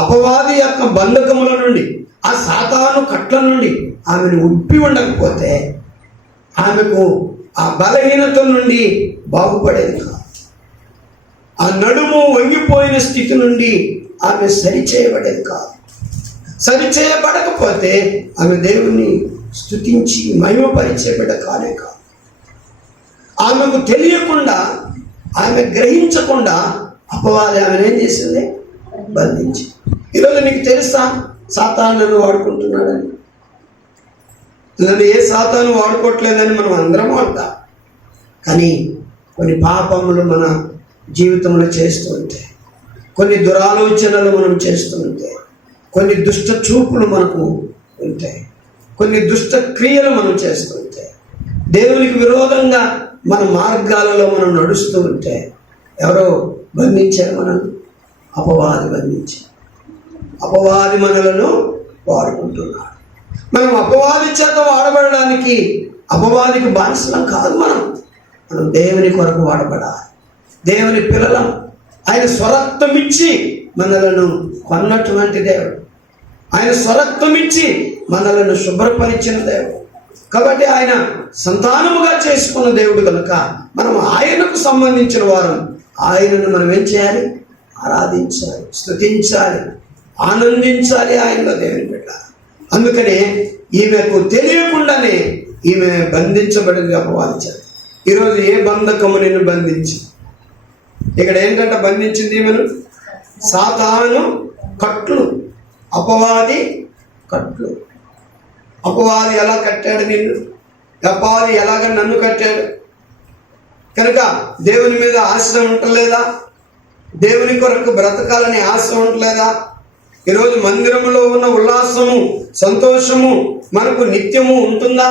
అపవాది యొక్క బంధకముల నుండి, ఆ సాతాను కట్ల నుండి ఆమెను విప్పి ఉండకపోతే ఆమెకు ఆ బలహీనత నుండి బాగుపడేది కాదు. ఆ నడుము వంగిపోయిన స్థితి నుండి ఆమె సరిచేయబడేది కాదు. సరిచేయబడకపోతే ఆమె దేవుణ్ణి స్తుతించి మహిమపరిచే బిడ్డ కానే కాదు. ఆమెకు తెలియకుండా, ఆమె గ్రహించకుండా అపవాది ఆమెను ఏం చేసింది? బంధించి. ఈరోజు నీకు తెలుసా సాతాను నన్ను వాడుకుంటున్నాడని? నన్ను ఏ సాతాను వాడుకోవట్లేదని మనం అందరం అంటాం. కానీ కొన్ని పాపములు మన జీవితంలో చేస్తూ ఉంటే, కొన్ని దురాలోచనలు మనం చేస్తూ ఉంటే, కొన్ని దుష్ట చూపులు మనకు ఉంటాయి, కొన్ని దుష్ట క్రియలు మనం చేస్తూ ఉంటే, దేవునికి విరోధంగా మన మార్గాలలో మనం నడుస్తూ ఉంటే ఎవరో బంధించారు మనల్ని? అపవాది బంధించారు. అపవాది మనలను వాడుకుంటున్నాడు. మనం అపవాది చేత వాడబడడానికి, అపవాదికి బానిసలం కాదు. మనం దేవుని కొరకు వాడబడాలి. దేవుని పిల్లలం. ఆయన స్వరక్తం ఇచ్చి మనలను కొన్నటువంటి దేవుడు, ఆయన స్వరక్తం ఇచ్చి మనలను శుభ్రపరిచిన దేవుడు. కాబట్టి ఆయన సంతానముగా చేసుకున్న దేవుడు కనుక మనం ఆయనకు సంబంధించిన వారం. ఆయనను మనం ఏం చేయాలి? ఆరాధించాలి, స్తుతించాలి, ఆనందించాలి ఆయనలో దేవుని బిడ్డ. అందుకనే ఈమెకు తెలియకుండానే ఈమె బంధించబడింది అపవాదించాలి. ఈరోజు ఏ బంధకము నిన్ను బంధించి? ఇక్కడ ఏంటంటే బంధించింది ఈమెను సాతాను కట్లు, అపవాది కట్లు. అపవాది ఎలా కట్టాడు నిన్ను? అపవాది ఎలాగ నన్ను కట్టాడు? కనుక దేవుని మీద ఆశ ఉండలేదా? దేవుని కొరకు బ్రతకాలని ఆశ ఉండలేదా? ఈరోజు మందిరంలో ఉన్న ఉల్లాసము, సంతోషము మనకు నిత్యము ఉంటుందా?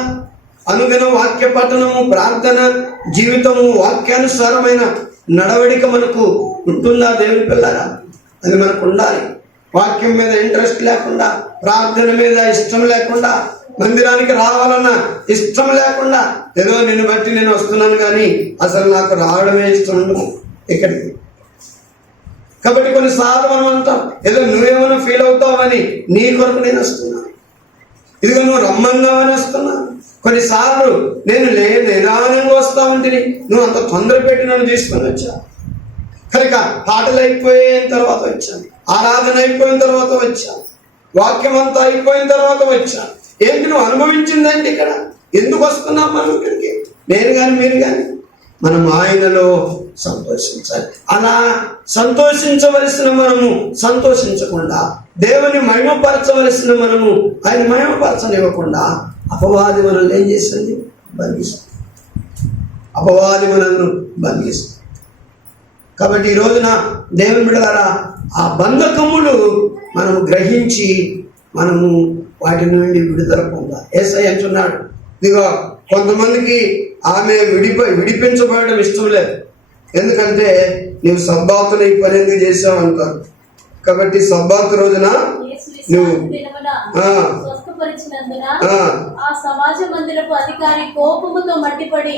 అనుదిన వాక్య పఠనము, ప్రార్థన జీవితము, వాక్యానుసారమైన నడవడిక మనకు ఉంటుందా? దేవుని పిల్లరా, అది మనకు ఉండాలి. వాక్యం మీద ఇంట్రెస్ట్ లేకుండా, ప్రార్థన మీద ఇష్టం లేకుండా, మందిరానికి రావాలన్న ఇష్టం లేకుండా, ఏదో నిన్ను బట్టి నేను వస్తున్నాను కానీ అసలు నాకు రావడమే ఇష్టం ఉండదు ఇక్కడికి. కాబట్టి కొన్నిసార్లు మనం అంటాం, ఏదో నువ్వేమైనా ఫీల్ అవుతావని నీ కొరకు నేను వస్తున్నాను, ఇదిగో నువ్వు రమ్మన్నావని వస్తున్నాను. కొన్నిసార్లు నేను నిదానంగా వస్తావంటే నువ్వు అంత తొందర పెట్టి నన్ను తీసుకొని వచ్చావు. కనుక పాటలు అయిపోయిన తర్వాత వచ్చాను, ఆరాధన అయిపోయిన తర్వాత వచ్చాను, వాక్యం అంతా అయిపోయిన తర్వాత వచ్చాను. ఏంటి నువ్వు అనుభవించిందండి ఇక్కడ? ఎందుకు వస్తున్నాం మనం ఇక్కడికి? నేను కానీ మీరు కానీ మనం ఆయనలో సంతోషించాలి. అలా సంతోషించవలసిన మనము సంతోషించకుండా, దేవుని మహిమపరచవలసిన మనము ఆయన మహిమపరచనివ్వకుండా అపవాది మనల్ని ఏం చేస్తుంది? బంధిస్తుంది. అపవాది మనల్ని బంధిస్తుంది. కాబట్టి ఈ రోజున దేవుని బిడ్డలారా, ఆ బంధకములు మనము గ్రహించి మనము వాటి నుండి విడుదల పొందాలి. యేసయ్య అంటున్నాడు, ఇదిగో కొంతమందికి ఆమె విడిపించబడడం ఇష్టం లేదు. ఎందుకంటే నీవు సబ్బాతున ఈ పని ఎందుకు చేసావు అంటారు. కాబట్టి సబ్బాతు రోజున నువ్వు ఆ సమాజ మందిరపు అధికారి కోపముతో మట్టిపడి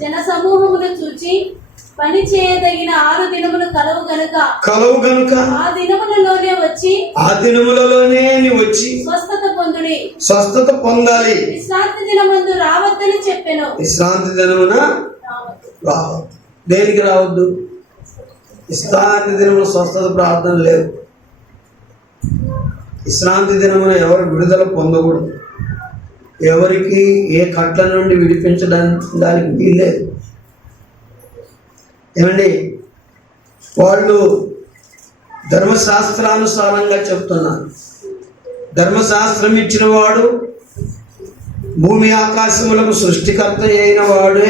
జన సమూహమును చూచి పని చేయదగిన 6 దినములు కలవు గనుక ఆ దినములలోనే వచ్చి స్వస్థత పొందాలి. విశ్రాంతి దినమందు రావద్దని చెప్పెను. విశ్రాంతి దినమున రావద్దు. దేనికి రావద్దు? విశ్రాంతి దినమున స్వస్థత ప్రార్థన లేవు. విశ్రాంతి దినమున ఎవరు విడుదల పొందకూడదు. ఎవరికి ఏ కట్ల నుండి విడిపించడానికి వీల్లేదు. ఏమండి, వాళ్ళు ధర్మశాస్త్రానుసారంగా చెప్తున్నారు. ధర్మశాస్త్రం ఇచ్చిన వాడు, భూమి ఆకాశములకు సృష్టికర్త అయిన వాడే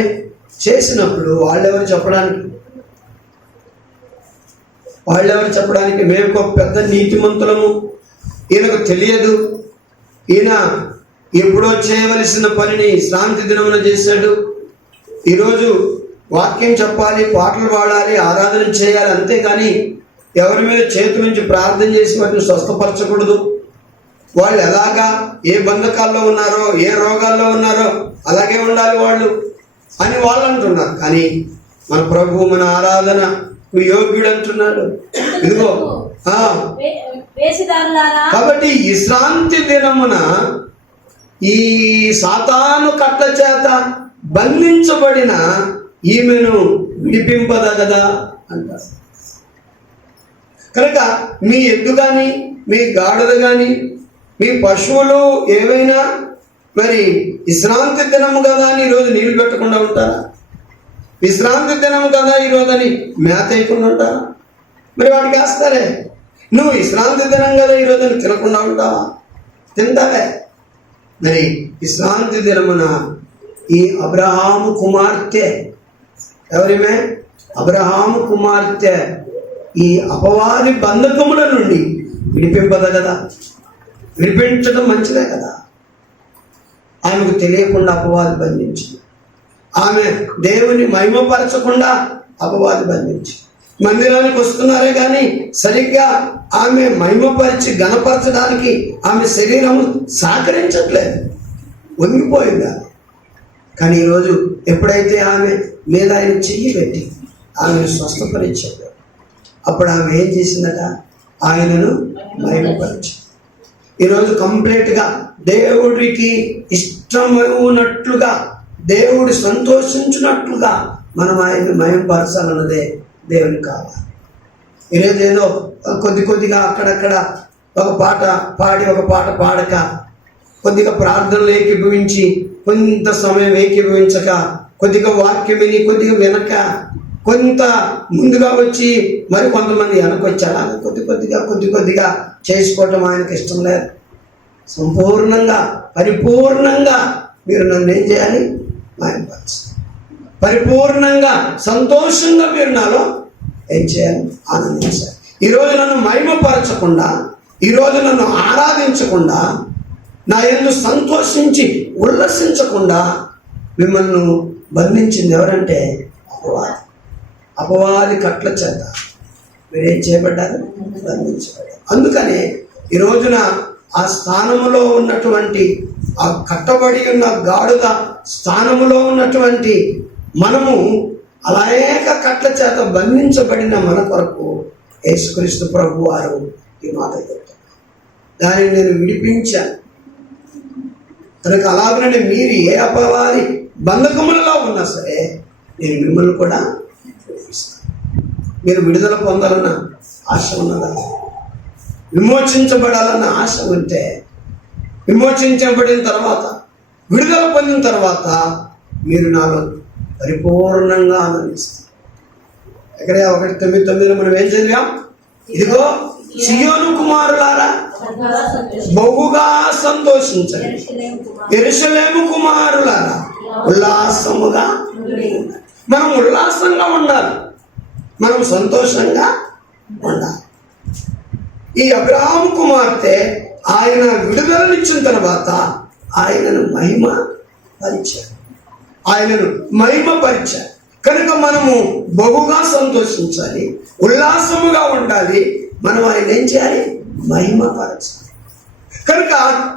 చేసినప్పుడు వాళ్ళెవరు చెప్పడానికి? మేము ఒక పెద్ద నీతిమంతులము, ఈయనకు తెలియదు, ఈయన ఎప్పుడో చేయవలసిన పనిని శాంతి దినమున చేశాడు, ఈరోజు వాక్యం చెప్పాలి, పాటలు పాడాలి, ఆరాధన చేయాలి, అంతేగాని ఎవరి మీద చేతి నుంచి ప్రార్థన చేసి వాటిని స్వస్థపరచకూడదు. వాళ్ళు ఎలాగా ఏ బంధకాల్లో ఉన్నారో, ఏ రోగాల్లో ఉన్నారో అలాగే ఉండాలి వాళ్ళు అని వాళ్ళు అంటున్నారు. కానీ మన ప్రభు మన ఆరాధన యోగ్యుడు అంటున్నాడు. ఇదిగో కాబట్టి విశ్రాంతి దినమున ఈ సాతాను కట్ల చేత బంధించబడిన ఈమెను విడిపింపదగదా అంటారు. కనుక మీ ఎద్దు కానీ, మీ గాడిద కానీ, మీ పశువులు ఏవైనా మరి విశ్రాంతి దినము కదా అని ఈరోజు నీళ్లు పెట్టకుండా ఉంటారా? విశ్రాంతి దినము కదా ఈరోజు అని మేత వేయకుండా ఉంటారా? మరి వాటికి వేస్తారే. నువ్వు విశ్రాంతి దినం కదా ఈరోజు అని తినకుండా ఉంటావా? తింటావే. మరి విశ్రాంతి దినమున ఈ అబ్రహాము కుమార్తె, ఎవరిమే? అబ్రహాము కుమార్తె ఈ అపవాది బంధకముల నుండి విడిపింపదు కదా. విడిపించడం మంచిదే కదా. ఆమెకు తెలియకుండా అపవాది బంధించింది. ఆమె దేవుని మహిమపరచకుండా అపవాది బంధించింది. మందిరానికి వస్తున్నారే కానీ సరిగ్గా ఆమె మహిమపరిచి గణపరచడానికి ఆమె శరీరం సహకరించట్లేదు, వంగిపోయింది. కానీ ఈరోజు ఎప్పుడైతే ఆమె మీద ఆయన చెయ్యి పెట్టి ఆమెను స్వస్థపరిచాడు, అప్పుడు ఆమె ఏం చేసిందట? ఆయనను మహిమపరిచి. ఈరోజు కంప్లీట్గా దేవుడికి ఇష్టమైనట్లుగా, దేవుడు సంతోషించినట్లుగా మనం ఆయన్ని మహిమపరచాలన్నదే దేవునికి కావాలి. ఈరోజు ఏదో కొద్దిగా అక్కడక్కడ ఒక పాట పాడి ఒక పాట పాడక, కొద్దిగా ప్రార్థనలు ఏకీభవించి కొంత సమయం ఏకీభవించక, కొద్దిగా వాక్యం విని కొద్దిగా వెనక, కొంత ముందుగా వచ్చి మరి కొంతమంది వెనకొచ్చి అలాగే కొద్దిగా చేసుకోవటం ఆయనకు ఇష్టం లేదు. సంపూర్ణంగా పరిపూర్ణంగా మీరు నన్ను ఏం చేయాలి? మహిమపరచాలి. పరిపూర్ణంగా సంతోషంగా మీరు నాలో ఏం చేయాలి? ఆనందించాలి. ఈరోజు నన్ను మహిమపరచకుండా, ఈరోజు నన్ను ఆరాధించకుండా, నా యందు సంతోషించి ఉల్లసించకుండా మిమ్మల్ని బంధించింది ఎవరంటే అపవాది. అపవాది కట్ల చేత మీరేం చేయబడ్డారు? బంధించబడ్డారు. అందుకనే ఈ రోజున ఆ స్థానములో ఉన్నటువంటి, ఆ కట్టబడి ఉన్న గాడుద స్థానములో ఉన్నటువంటి మనము అనేక కట్ల చేత బంధించబడిన మన కొరకు యేసుక్రీస్తు ప్రభు వారు ఈ మాట చెప్తారు, దానిని నేను విడిపించాను కనుక అలాగనే మీరు ఏ అపవాది బంధకములలో ఉన్నా సరే నేను మిమ్మల్ని కూడా విడిపిస్తాను. మీరు విడుదల పొందాలన్న ఆశ ఉన్నదా? విమోచించబడాలన్న ఆశ ఉంటే, విమోచించబడిన తర్వాత, విడుదల పొందిన తర్వాత మీరు నాలో పరిపూర్ణంగా ఆనందిస్తారు. ఎక్కడ 1:9 మనం ఏం చదివాం? ఇదిగో సియోను కుమారులారా బహుగా సంతోషించండి, యెరూషలేము కుమారులారా ఉల్లాసముగా. మనం ఉల్లాసంగా ఉండాలి, మనం సంతోషంగా ఉండాలి. ఈ అబ్రహాము కుమార్తె ఆయన విడుదలనిచ్చిన తర్వాత ఆయనను మహిమపరిచారు. కనుక మనము బహుగా సంతోషించాలి, ఉల్లాసముగా ఉండాలి. మనం ఆయన ఏం చేయాలి? మహిమపరచాలి. కనుక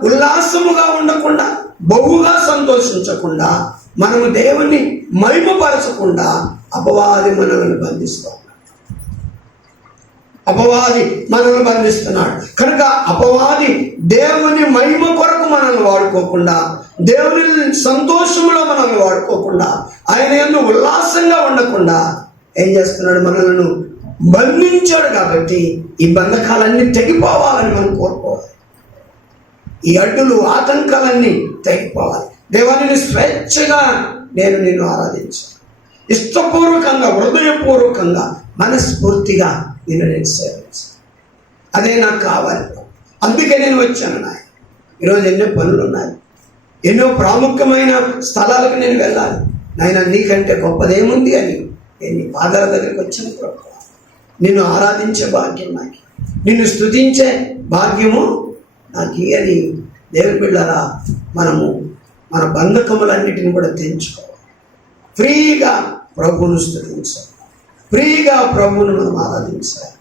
ఉల్లాసముగా ఉండకుండా, బహుగా సంతోషించకుండా, మనము దేవుని మహిమపరచకుండా అపవాది మనల్ని బంధిస్తాం. అపవాది మనల్ని బంధిస్తున్నాడు. కనుక అపవాది దేవుని మహిమ కొరకు మనల్ని వాడుకోకుండా, దేవుని సంతోషంలో మనల్ని వాడుకోకుండా, ఆయన యందు ఉల్లాసంగా ఉండకుండా ఏం చేస్తున్నాడు? మనల్ని బంధించాడు. కాబట్టి ఈ బంధకాలన్నీ తెగిపోవాలని మనం కోరుకోవాలి. ఈ అడ్డులు, ఆటంకాలన్నీ తెగిపోవాలి. దేవాన్ని స్వేచ్ఛగా నేను నిన్ను ఆరాధించాను, ఇష్టపూర్వకంగా, హృదయపూర్వకంగా, మనస్ఫూర్తిగా నిన్ను నేను సేవించాను. అదే నాకు కావాలి. అందుకే నేను వచ్చాను. నాయన ఈరోజు ఎన్నో పనులు ఉన్నాయి, ఎన్నో ప్రాముఖ్యమైన స్థలాలకు నేను వెళ్ళాలి. నాయన నీకంటే గొప్పదేముంది అని నేను నీ పాదాల దగ్గరికి వచ్చాను ప్రభు. నిన్ను ఆరాధించే భాగ్యం నాకు, నిన్ను స్తుతించే భాగ్యము నాకు అని దేవుని బిడ్డలారా మనము మన బంధకములన్నిటిని కూడా తెంచుకోవాలి. ఫ్రీగా ప్రభువును స్తుతించాలి, ఫ్రీగా ప్రభువును మనం ఆరాధించాలి.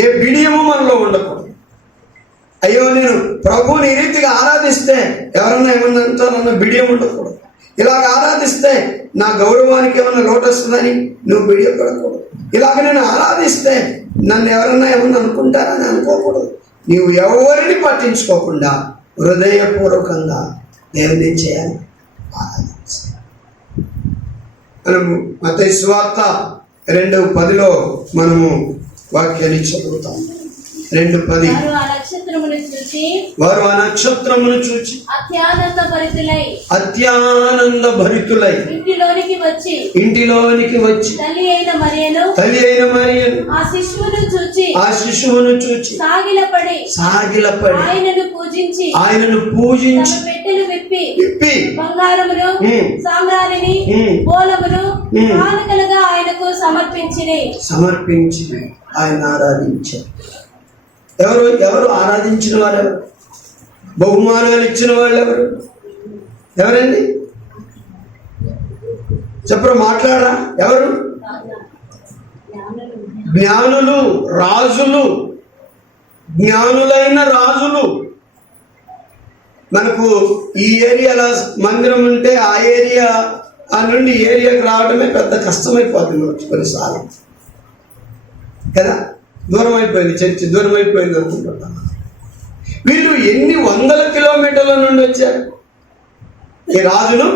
ఏ బిడియము మనలో ఉండకూడదు. అయ్యో నేను ప్రభువుని ఈ రీతిగా ఆరాధిస్తే ఎవరన్నా ఏమన్నా అంటారన్న బిడియం ఉండకూడదు. ఇలాగ ఆరాధిస్తే నా గౌరవానికి ఏమన్నా లోటు వస్తుందని నువ్వు బిడియపడకూడదు. ఇలాగ నేను ఆరాధిస్తే నన్ను ఎవరన్నా ఏమన్నా అనుకుంటారని అనుకోకూడదు. నీవు ఎవరిని పట్టించుకోకుండా హృదయపూర్వకంగా దేవుని చేయాలి, ఆరాధించాలి. మనము మత్తయి సువార్త 2:10 మనము వాక్యాన్ని చదువుతాం. 2:10 వారు ఆ నక్షత్రమును చూచి అత్యానంద భరితులై ఇంటిలోనికి వచ్చి తల్లి అయిన మరియను ఆ శిశువును చూచి సాగిలపడి ఆయనను పూజించి పెట్టెలు విప్పి బంగారమును సామ్రాణిని బోలమును కానుకలుగా ఆయనకు సమర్పించి ఆయన ఆరాధించారు. ఎవరు ఆరాధించిన వారు? ఎవరు? బహుమానాలు ఇచ్చిన వాళ్ళు ఎవరు? ఎవరండి? చెప్పరు, మాట్లాడరా? ఎవరు? జ్ఞానులు, రాజులు, జ్ఞానులైన రాజులు. మనకు ఈ ఏరియాలో మందిరం ఉంటే ఆ ఏరియా నుండి ఏరియాకి రావడమే పెద్ద కష్టమైపోతుంది కొన్నిసార్లు కదా. దూరం అయిపోయింది, చర్చి దూరం అయిపోయింది అనుకుంటున్నాను. వీళ్ళు ఎన్ని వందల కిలోమీటర్ల నుండి వచ్చారు ఈ రాజును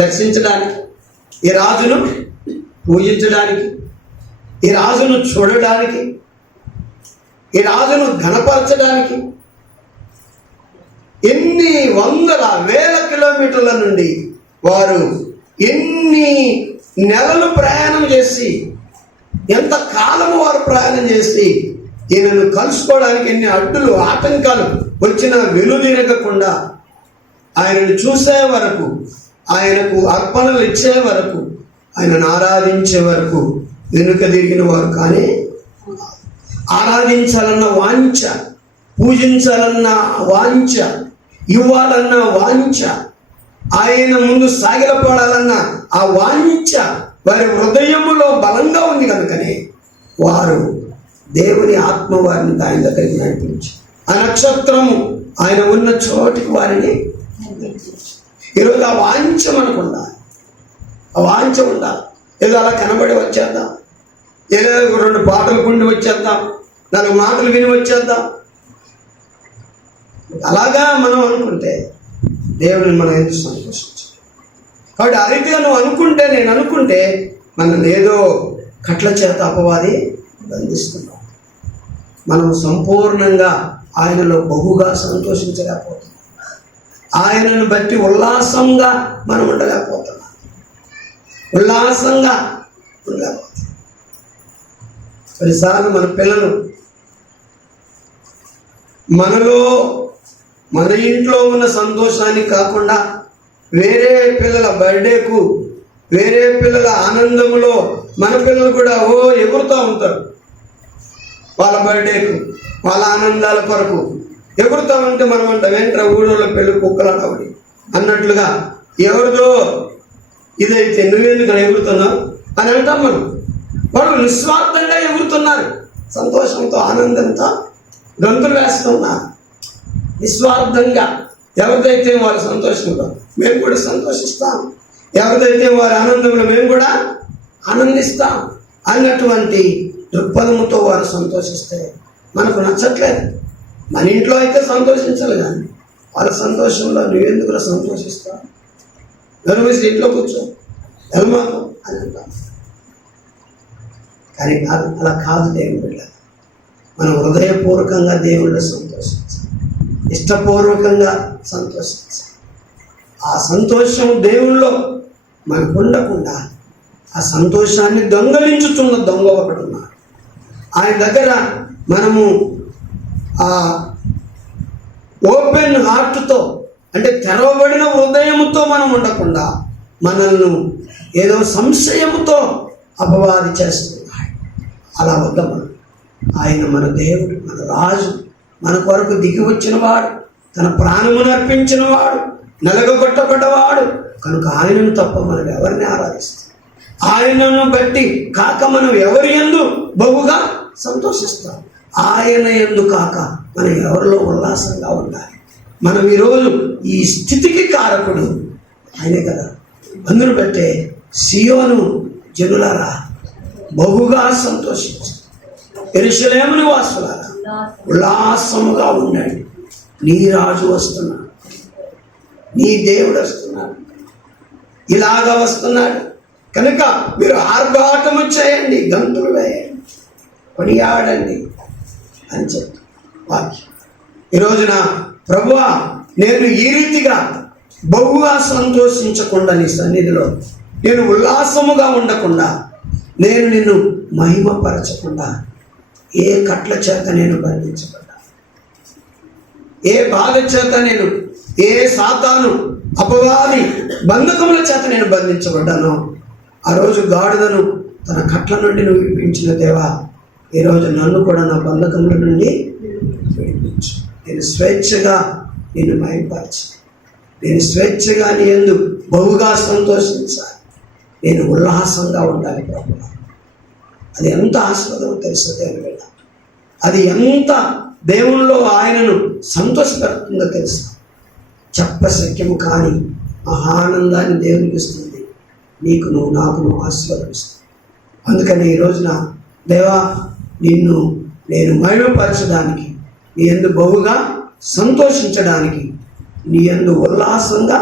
దర్శించడానికి, ఈ రాజును పూజించడానికి, ఈ రాజును చూడడానికి, ఈ రాజును ఘనపరచడానికి. ఎన్ని వందల వేల కిలోమీటర్ల నుండి వారు ఎన్ని నెలలు ప్రయాణం చేసి, ఎంత కాలము వారు ప్రయాణం చేసి ఈయనను కలుసుకోవడానికి ఎన్ని అడ్డులు, ఆటంకాలు వచ్చినా వెనుదిరగకుండా ఆయనను చూసే వరకు, ఆయనకు అర్పణలు ఇచ్చే వరకు, ఆయనను ఆరాధించే వరకు వెనుక తిరిగిన వారు. కానీ ఆరాధించాలన్న వాంఛ, పూజించాలన్న వాంఛ, ఇవ్వాలన్న వాంఛ, ఆయన ముందు సాగిలపడాలన్న ఆ వాంఛ వారి హృదయములో బలంగా ఉంది కనుకనే వారు దేవుని ఆత్మ వారిని ఆయన దగ్గరికి నడిపించి, ఆ నక్షత్రము ఆయన ఉన్న చోటికి వారిని ఈరోజు ఆ వాంఛ మనకు ఉండాలి. ఆ వాంఛ ఉండాలి. ఏదో అలా కనబడి వచ్చేద్దాం, ఏదో 2 పాటలు కుండి వచ్చేద్దాం, 4 మాటలు విని వచ్చేద్దాం, అలాగా మనం అనుకుంటే దేవుడిని మనం ఎందుకు సంతోషించాలి. కాబట్టి ఆ రీతిగా నువ్వు అనుకుంటే, నేను అనుకుంటే మనం ఏదో కట్ల చేత అపవాది బంధిస్తున్నాం. మనం సంపూర్ణంగా ఆయనలో బహుగా సంతోషించలేకపోతున్నాం. ఆయనను బట్టి ఉల్లాసంగా మనం ఉండలేకపోతున్నాం. ఉల్లాసంగా ఉండలేకపోతున్నాం. కొన్నిసార్లు మన పిల్లలు మనలో, మన ఇంట్లో ఉన్న సంతోషాన్ని కాకుండా వేరే పిల్లల బర్త్డేకు, వేరే పిల్లల ఆనందంలో మన పిల్లలు కూడా ఎగురుతూ ఉంటారు. వాళ్ళ బర్త్డేకు, వాళ్ళ ఆనందాల కొరకు ఎగురుతూ ఉంటే మనం అంట వెంటనే ఊళ్ళో పెళ్ళి కుక్కలాడవడి అన్నట్లుగా ఎవరిదో ఇదైతే నువ్వెందుకు ఎగురుతున్నావు అని అంటాం మనం. వాళ్ళు నిస్వార్థంగా ఎగురుతున్నారు, సంతోషంతో ఆనందంతో గంతులు వేస్తున్నారు. నిస్వార్థంగా ఎవరిదైతే వారు సంతోషంలో మేము కూడా సంతోషిస్తాం, ఎవరిదైతే వారి ఆనందంలో మేము కూడా ఆనందిస్తాం అన్నటువంటి దృక్పథంతో వారు సంతోషిస్తే మనకు నచ్చట్లేదు. మన ఇంట్లో అయితే సంతోషించాలి, కానీ వాళ్ళ సంతోషంలో నువ్వెందుకు సంతోషిస్తావు, గర్వేసి ఇంట్లో కూర్చో ఎల్మాకు అని అంటాం. కానీ అలా కాదు దేవుని బిడ్డ. మనం హృదయపూర్వకంగా దేవుళ్ళు సంతోషించాలి, ఇష్టపూర్వకంగా సంతోషించాలి. ఆ సంతోషం దేవుళ్ళో మనకు ఉండకుండా ఆ సంతోషాన్ని దొంగలించుతున్న దొంగ ఒకడు ఉన్నాడు. ఆయన దగ్గర మనము ఆ ఓపెన్ హార్ట్తో, అంటే తెరవబడిన హృదయముతో మనం ఉండకుండా మనల్ని ఏదో సంశయముతో అపవాది చేస్తున్నాడు. అలా వద్ద మనం, ఆయన మన దేవుడు, మన రాజు, మన కొరకు దిగి వచ్చినవాడు, తన ప్రాణమును అర్పించినవాడు, నలగొట్టబడ్డవాడు కనుక ఆయనను తప్ప మనం ఎవరిని ఆరాధిస్తాం? ఆయనను బట్టి కాక మనం ఎవరి యందు బహుగా సంతోషిస్తాం. ఆయన యందు కాక మనం ఎవరిలో ఉల్లాసంగా ఉండాలి. మనం ఈరోజు ఈ స్థితికి కారకుడు ఆయనే కదా. అందును బట్టే సియోను జనులారా బహుగా సంతోషించు, యెరూషలేము నివాసులారా ఉల్లాసముగా ఉండండి. నీ రాజు వస్తున్నాడు, నీ దేవుడు వస్తున్నాడు, ఇలాగా వస్తున్నాడు కనుక మీరు ఆర్భాటము చేయండి, గంతులు వేయండి, కొనియాడండి అని చెప్పి వాక్యం. ఈ రోజున ప్రభువా, నేను ఈ రీతిగా బహుగా సంతోషించకుండా నీ సన్నిధిలో నేను ఉల్లాసముగా ఉండకుండా, నేను నిన్ను మహిమపరచకుండా ఏ కట్ల చేత నేను బంధించబడ్డా, ఏ బాధ చేత నేను, ఏ సాతాను అపవాది బంధకముల చేత నేను బంధించబడ్డానో ఆ రోజు గాడిదను తన కట్ల నుండి నువ్వు విడిపించిన దేవా, ఈరోజు నన్ను కూడా నా బంధకముల నుండి విడిపించు. నేను స్వేచ్ఛగా నిన్ను మహిమపరచు, నేను స్వేచ్ఛగా నీ యందు బహుగా సంతోషించాలి, నేను ఉల్లాసంగా ఉండాలి ప్రభువా. అది ఎంత ఆస్వాదం తెలుసు దేవుని బిడ్డ, అది ఎంత దేవునిలో ఆయనను సంతోషపెడుతుందో తెలుసు. చెప్పశక్యము కాని మహానందాన్ని దేవునికి ఇస్తుంది. నీకు నువ్వు, నాకు నువ్వు ఆశీర్వదిస్తావు. అందుకని ఈ రోజున దేవా, నిన్ను నేను మహిమపరచడానికి, నీ యందు బహుగా సంతోషించడానికి, నీ యందు ఉల్లాసంగా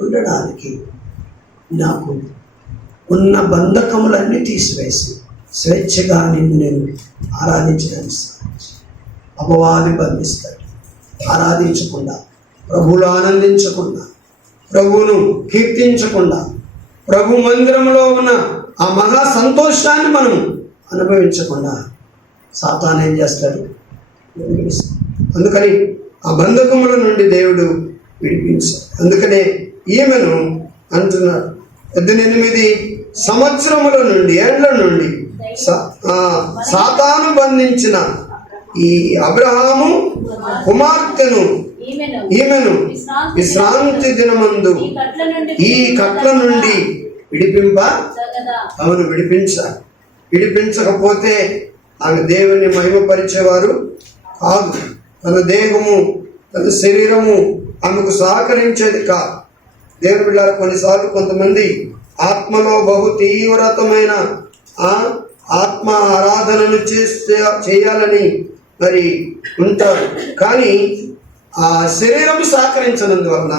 ఉండడానికి నాకు ఉన్న బంధకములన్నీ తీసివేసి స్వేచ్ఛగా నిన్ను నేను ఆరాధించడానికి అపవాది బంధిస్తాడు. ఆరాధించకుండా, ప్రభువులో ఆనందించకుండా, ప్రభువును కీర్తించకుండా, ప్రభు మందిరంలో ఉన్న ఆ మహా సంతోషాన్ని మనం అనుభవించకుండా సాతాను ఏం చేస్తాడు? అందుకని ఆ బంధకముల నుండి దేవుడు విడిపించాడు. అందుకనే ఈమెను అంటున్నాడు, 18 సంవత్సరముల నుండి, ఏండ్ల నుండి సాతాను బంధించిన ఈ అబ్రహాము కుమార్తెను ఈమెను విశ్రాంతి దినమందు ఈ కట్ల నుండి విడిపింప. అవును, విడిపించకపోతే ఆమె దేవుని మహిమపరిచేవారు కాదు. తన దేహము, తన శరీరము ఆమెకు సహకరించేది కాదు. దేవుని బిడ్డలారా, కొన్నిసార్లు కొంతమంది ఆత్మలో బహు తీవ్రతమైన ఆత్మ ఆరాధనను చేయాలని మరి ఉంటారు. కానీ ఆ శరీరం సహకరించనందువలన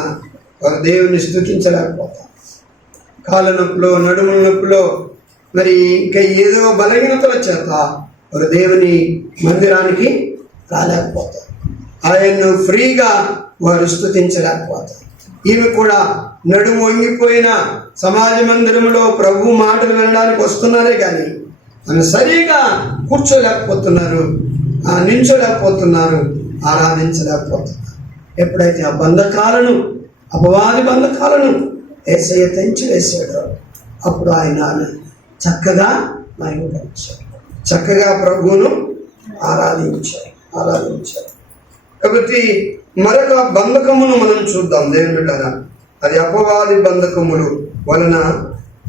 వారు దేవుని స్తుతించలేకపోతారు. కాళ్ళ నొప్పులో, నడుముల నొప్పులో, మరి ఇంకా ఏదో బలహీనతల చేత వారు దేవుని మందిరానికి రాలేకపోతారు. ఆయన్ను ఫ్రీగా వారు స్తుతించలేకపోతారు. ఈమె కూడా నడుము వంగిపోయిన సమాజ మందిరంలో ప్రభు మాటలు వినడానికి వస్తున్నారే కానీ ఆమె సరిగా కూర్చోలేకపోతున్నారు, నించోలేకపోతున్నారు, ఆరాధించలేకపోతున్నారు. ఎప్పుడైతే ఆ బంధకాలను, అపవాది బంధకాలను యేసయ్య తెంచి వేసాడో అప్పుడు ఆయన చక్కగా మహిమపరిచాడు, చక్కగా ప్రభువును ఆరాధించారు. కాబట్టి మరొక బంధకమును మనం చూద్దాం దేవుని బిడ్డలారా. అది అపవాది బంధకములు వలన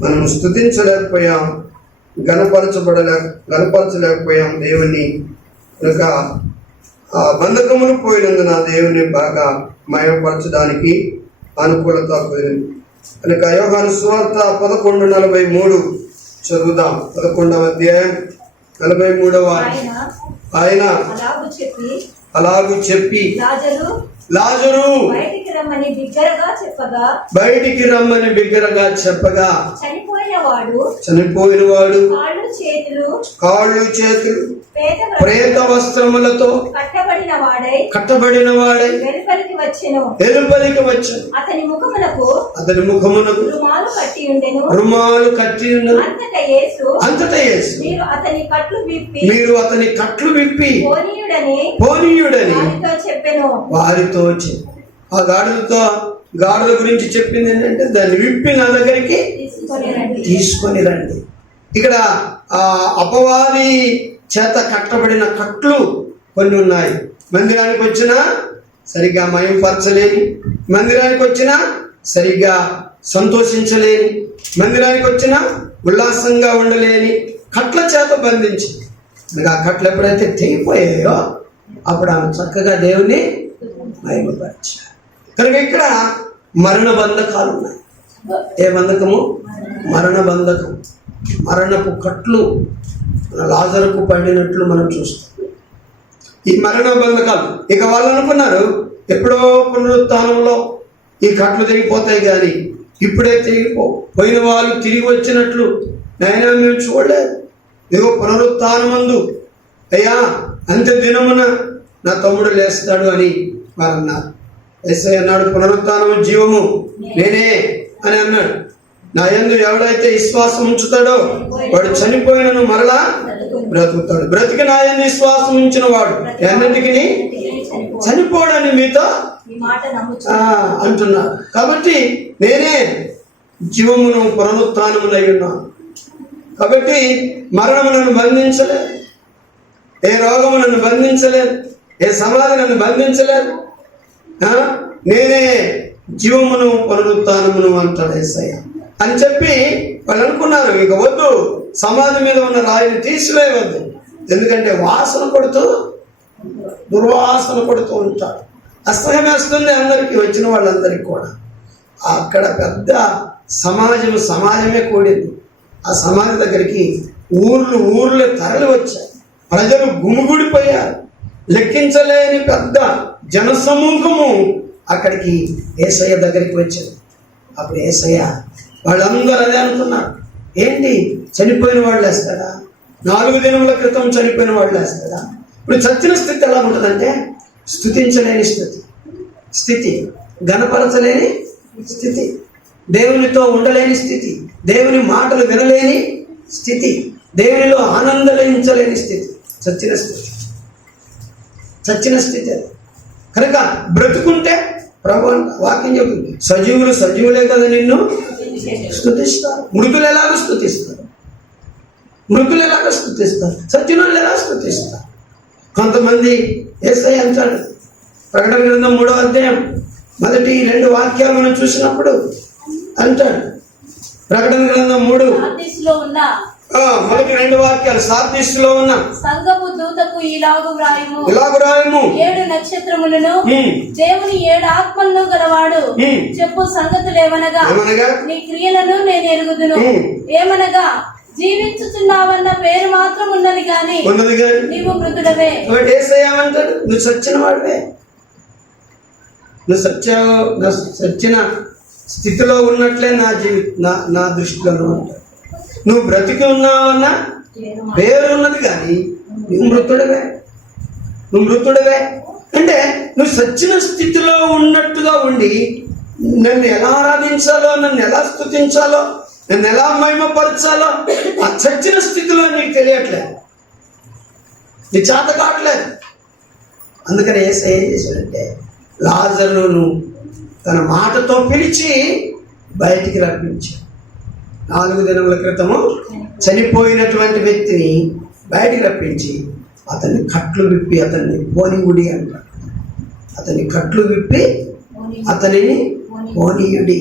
మనం స్తుతించలేకపోయాం, గణపరచలేకపోయాం దేవుని. కనుక ఆ బంధకములు పోయినందున దేవుని బాగా మహిమపరచడానికి అనుకూలత పోయింది. కనుక యోహాను సువార్త 11:43 చదువుదాం. 11వ అధ్యాయం 43వ. ఆయన అలాగూ చెప్పి లాజరు బయటికి రమ్మని బిగ్గరగా చెప్పగా చనిపోయిన వాడు కాళ్ళు చేతులు ప్రేత వస్త్రములతో కట్టబడిన వాడై వెలుపలికి వచ్చెను. అతని ముఖమునకు రుమాలు కట్టి ఉండెను. అంతటా యేసు మీరు అతని కట్లు విప్పి పోనీయుడని వారితో చెప్పి, ఆ గాడిద గురించి చెప్పింది ఏంటంటే దాన్ని విప్పి నా దగ్గరికి తీసుకొని రండి. ఇక్కడ ఆ అపవాది చేత కట్టబడిన కట్లు కొన్ని ఉన్నాయి. మందిరానికి వచ్చినా సరిగ్గా మయంపరచలేని, మందిరానికి వచ్చినా సరిగ్గా సంతోషించలేని, మందిరానికి వచ్చినా ఉల్లాసంగా ఉండలేని కట్ల చేత బంధించి, ఆ కట్లు ఎప్పుడైతే తెగిపోయాయో అప్పుడు ఆమె చక్కగా దేవుని మహిమపరిచారు. కనుక ఇక్కడ మరణ బంధకాలు ఉన్నాయి. ఏ బంధకము? మరణ బంధకం. మరణపు కట్లు లాజరుకు పడినట్లు మనం చూస్తాం. ఈ మరణ బంధకాలు ఇక వాళ్ళు అనుకున్నారు ఎప్పుడో పునరుత్థానంలో ఈ కట్లు తెగిపోతాయి, కానీ ఇప్పుడే పోయిన వాళ్ళు తిరిగి వచ్చినట్లు నైనా మేము చూడలేదు. ఇదిగో పునరుత్థానమందు అయ్యా అంత్య దినమున నా తమ్ముడు లేస్తాడు అని వారు అన్నారు. యేసయ్య అన్నాడు, పునరుత్థానము జీవము నేనే అని అన్నాడు. నా యందు ఎవడైతే విశ్వాసం ఉంచుతాడో వాడు చనిపోయినను మరలా బ్రతుకుతాడు. బ్రతికి నా యందు విశ్వాసం ఉంచిన వాడు ఎన్నింటికి చనిపోడని మీతో అంటున్నాడు. కాబట్టి నేనే జీవమును పునరుత్థానమునై ఉన్నాను. కాబట్టి మరణము నన్ను బంధించలేదు, ఏ రోగము నన్ను బంధించలేదు, ఏ సమాధి నన్ను బంధించలేదు. నేనే జీవమును పునరుత్థానమును అంటాడు యేసయ్య అని చెప్పి వాళ్ళు అనుకున్నారు. ఇక వద్దు, సమాధి మీద ఉన్న రాయిని తీసివేయవద్దు, ఎందుకంటే దుర్వాసన కొడుతూ ఉంటాడు. అసహ్యం వేస్తుంది అందరికీ, వచ్చిన వాళ్ళందరికీ కూడా. అక్కడ పెద్ద సమాజమే కూడింది. ఆ సమాధి దగ్గరికి ఊర్లే తరలి వచ్చాయి. ప్రజలు గుమిగూడిపోయారు. లెక్కించలేని పెద్ద జనసమూహము అక్కడికి యేసయ్య దగ్గరికి వచ్చింది. అప్పుడు యేసయ్య వాళ్ళందరూ అదే అనుకున్నారు, ఏంటి చనిపోయిన వాళ్ళు వేస్తాడా? 4 దినముల క్రితం చనిపోయిన వాళ్ళు వేస్తాడా? ఇప్పుడు చచ్చిన స్థితి ఎలా ఉంటుందంటే స్తుతించలేని స్థితి, గణపరచలేని స్థితి, దేవునితో ఉండలేని స్థితి, దేవుని మాటలు వినలేని స్థితి, దేవునిలో ఆనందించలేని స్థితి, చచ్చిన స్థితి అది. కనుక బ్రతుకుంటే ప్రభు వాక్యం చెబుతుంది, సజీవులే కదా నిన్ను స్తుతిస్తారు. మృతులు ఎలాగ స్తుతిస్తారు? సజ్జనులు ఎలా స్తుతిస్తారు? కొంతమంది యేసయ్య అంటాడు, ప్రకటన గ్రంథం 3వ అధ్యాయం మొదటి 2 వాక్యాలు మనం చూసినప్పుడు అంటాడు, ప్రకటన గ్రంథం 3 మొదటి 2 వాక్యాలు సార్దీసులో ఉన్న సంఘపు దూతకు ఇలాగు వ్రాయుము. 7 నక్షత్రములను దేవుని 7 ఆత్మలను గలవాడు చెప్పు సంగతులేమనగా, నీ క్రియలను నేను ఎరుగుదును. ఏమనగా, జీవించుచున్నావన్న పేరు మాత్రం ఉన్నది గాని నీవు మృతుడవే. ఏమంటాడు? నువ్వు సచ్చిన వాడివే, నువ్వు సచ్చిన స్థితిలో ఉన్నట్లే నా దృష్టిలో ఉంటాడు. నువ్వు బ్రతికి ఉన్నావన్న పేరున్నది కానీ నువ్వు మృతుడవే అంటే నువ్వు సచ్చిన స్థితిలో ఉన్నట్టుగా ఉండి నన్ను ఎలా ఆరాధించాలో, నన్ను ఎలా స్తుతించాలో, నన్ను ఎలా మహిమపరచాలో ఆ చచ్చిన స్థితిలో నీకు తెలియట్లేదు, నీ చేత కావట్లేదు. అందుకని ఏం చేశాడంటే లాజరును తన మాటతో పిలిచి బయటికి రప్పించాడు. 4 దినముల క్రితము చనిపోయినటువంటి వ్యక్తిని బయటికి రప్పించి అతన్ని కట్లు విప్పి అతన్ని పోనీయుడి అంటాడు. అతని కట్లు విప్పి అతనిని పోనీయుడి.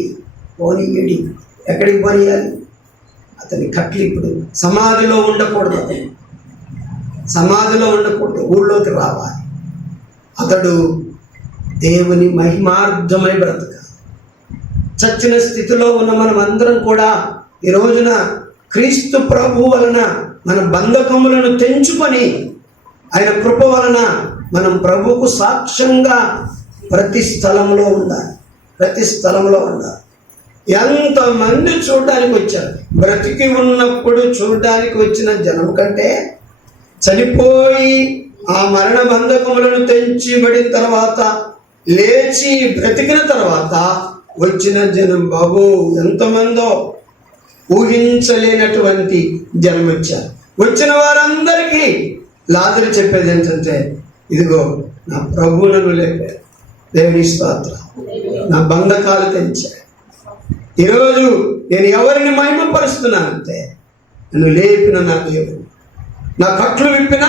ఎక్కడికి పోనీయాలి? అతని కట్లు ఇప్పుడు సమాధిలో ఉండకూడదు, ఊళ్ళోకి రావాలి. అతడు దేవుని మహిమార్థమై బ్రతకాలి. చచ్చిన స్థితిలో ఉన్న మనం అందరం కూడా ఈ రోజున క్రీస్తు ప్రభు వలన మన బంధకములను తెంచుకొని ఆయన కృప వలన మనం ప్రభువుకు సాక్ష్యంగా ప్రతి స్థలంలో ఉండాలి. ఎంతమంది చూడడానికి వచ్చారు. బ్రతికి ఉన్నప్పుడు చూడడానికి వచ్చిన జనం కంటే చనిపోయి ఆ మరణ బంధకములను తెంచిబడిన తర్వాత లేచి బ్రతికిన తర్వాత వచ్చిన జనం బాబు ఎంతమందో ఊహించలేనటువంటి జనం వచ్చారు. వచ్చిన వారందరికీ లాజరు చెప్పేది ఏంటంటే, ఇదిగో నా ప్రభువు నన్ను లేపారు, దేవుని స్తోత్రం, నా బంధకాలు తెంచాడు. ఈరోజు నేను ఎవరిని మహిమపరుస్తున్నానంటే నన్ను లేపిన నా దేవుని, నా కట్లు విప్పిన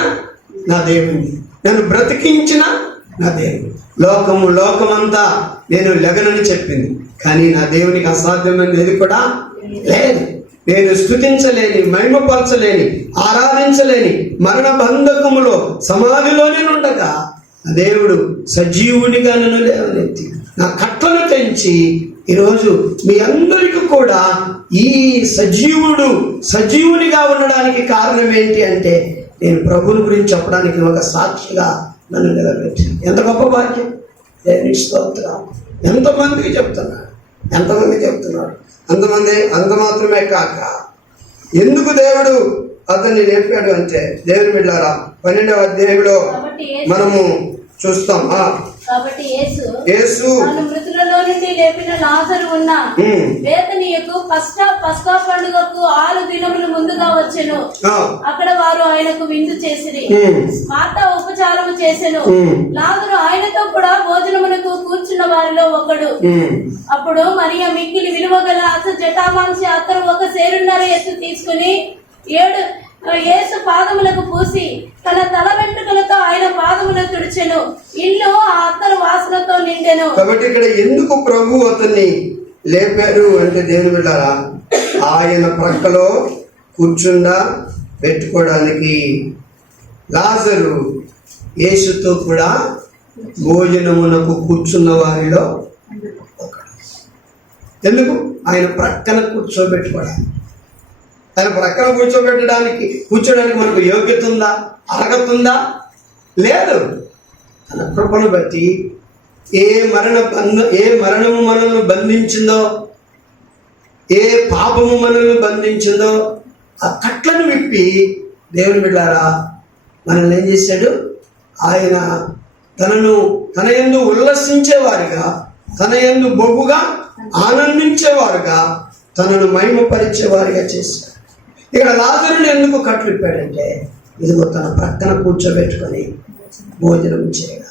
నా దేవుని, నన్ను బ్రతికించిన నా దేవుని. లోకమంతా నేను లెగనని చెప్పింది, కానీ నా దేవునికి అసాధ్యమైనది ఏది కూడా లేదు. నేను స్తుతించలేని, మహిమపరచలేని, ఆరాధించలేని మరణ బంధకములో సమాధిలోనే ఉండగా దేవుడు సజీవునిగా నన్ను లేవనెత్తి నా కట్లను తెంచి ఈరోజు మీ అందరికీ కూడా ఈ సజీవునిగా ఉండడానికి కారణం ఏంటి అంటే నేను ప్రభువుని గురించి చెప్పడానికి ఒక సాక్షిగా నన్ను నిలబెట్టాను. ఎంత గొప్ప భాగ్యం! దేవునికి స్తోత్రం. ఎంతమందికి చెప్తున్నాడు, అంత మాత్రమే కాక ఎందుకు దేవుడు అతన్ని లేపాడు అంటే, దేవుని బిడ్డలారా 12వ అధ్యాయంలో మనము చూస్తాం. కాబట్టి యేసు మృతులలో నుండి లేపిన లాజరు ఉన్న బేతనియకు పస్కా పండుగకు 6 దినములు ముందుగా వచ్చెను. అక్కడ వారు ఆయనకు విందు చేసిరి. మార్త ఉపచారము చేసెను. లాజరు ఆయనతో కూడా భోజనమునకు కూర్చున్న వారిలో ఒకడు. అప్పుడు మరియ మిక్కిలి విలువగల జటామాంసి అత్తరు 1 సేరున్నర ఎత్తు తీసుకుని యేసు పాదములకు పూసి తన తల వెంట్రుకలతో ఆయన పాదములను తుడిచెను. ఇల్లు ఆ అత్తరు వాసనతో నిండెను. కాబట్టి ఇక్కడ ఎందుకు ప్రభు అతన్ని లేపారు అంటే, దేవుని బిడ్డలారా, ఆయన ప్రక్కలో కూర్చుండా పెట్టుకోవడానికి లాజరు యేసుతో కూడా భోజనమునకు కూర్చున్న వారిలో ఒకడు. ఎందుకు? ఆయన ప్రక్కన కూర్చోబెట్టుకోవడానికి. ఆయన ప్రక్కన కూర్చోడానికి మనకు యోగ్యత ఉందా, అర్హత ఉందా? లేదు. తన కృపను బట్టి ఏ మరణము మనల్ని బంధించిందో, ఏ పాపము మనల్ని బంధించిందో ఆ కట్లను విప్పి దేవుని బిడ్డలారా మనల్ని ఏం చేశాడు? ఆయన తన యందు ఉల్లసించేవారుగా, తన యందు బొగుగా ఆనందించేవారుగా, తనను మహిమపరిచేవారుగా చేశాడు. ఇక్కడ లాజరుని ఎందుకు కట్లు విప్పాడంటే, ఇదిగో తన ప్రక్కన కూర్చోబెట్టుకొని భోజనం చేయగా.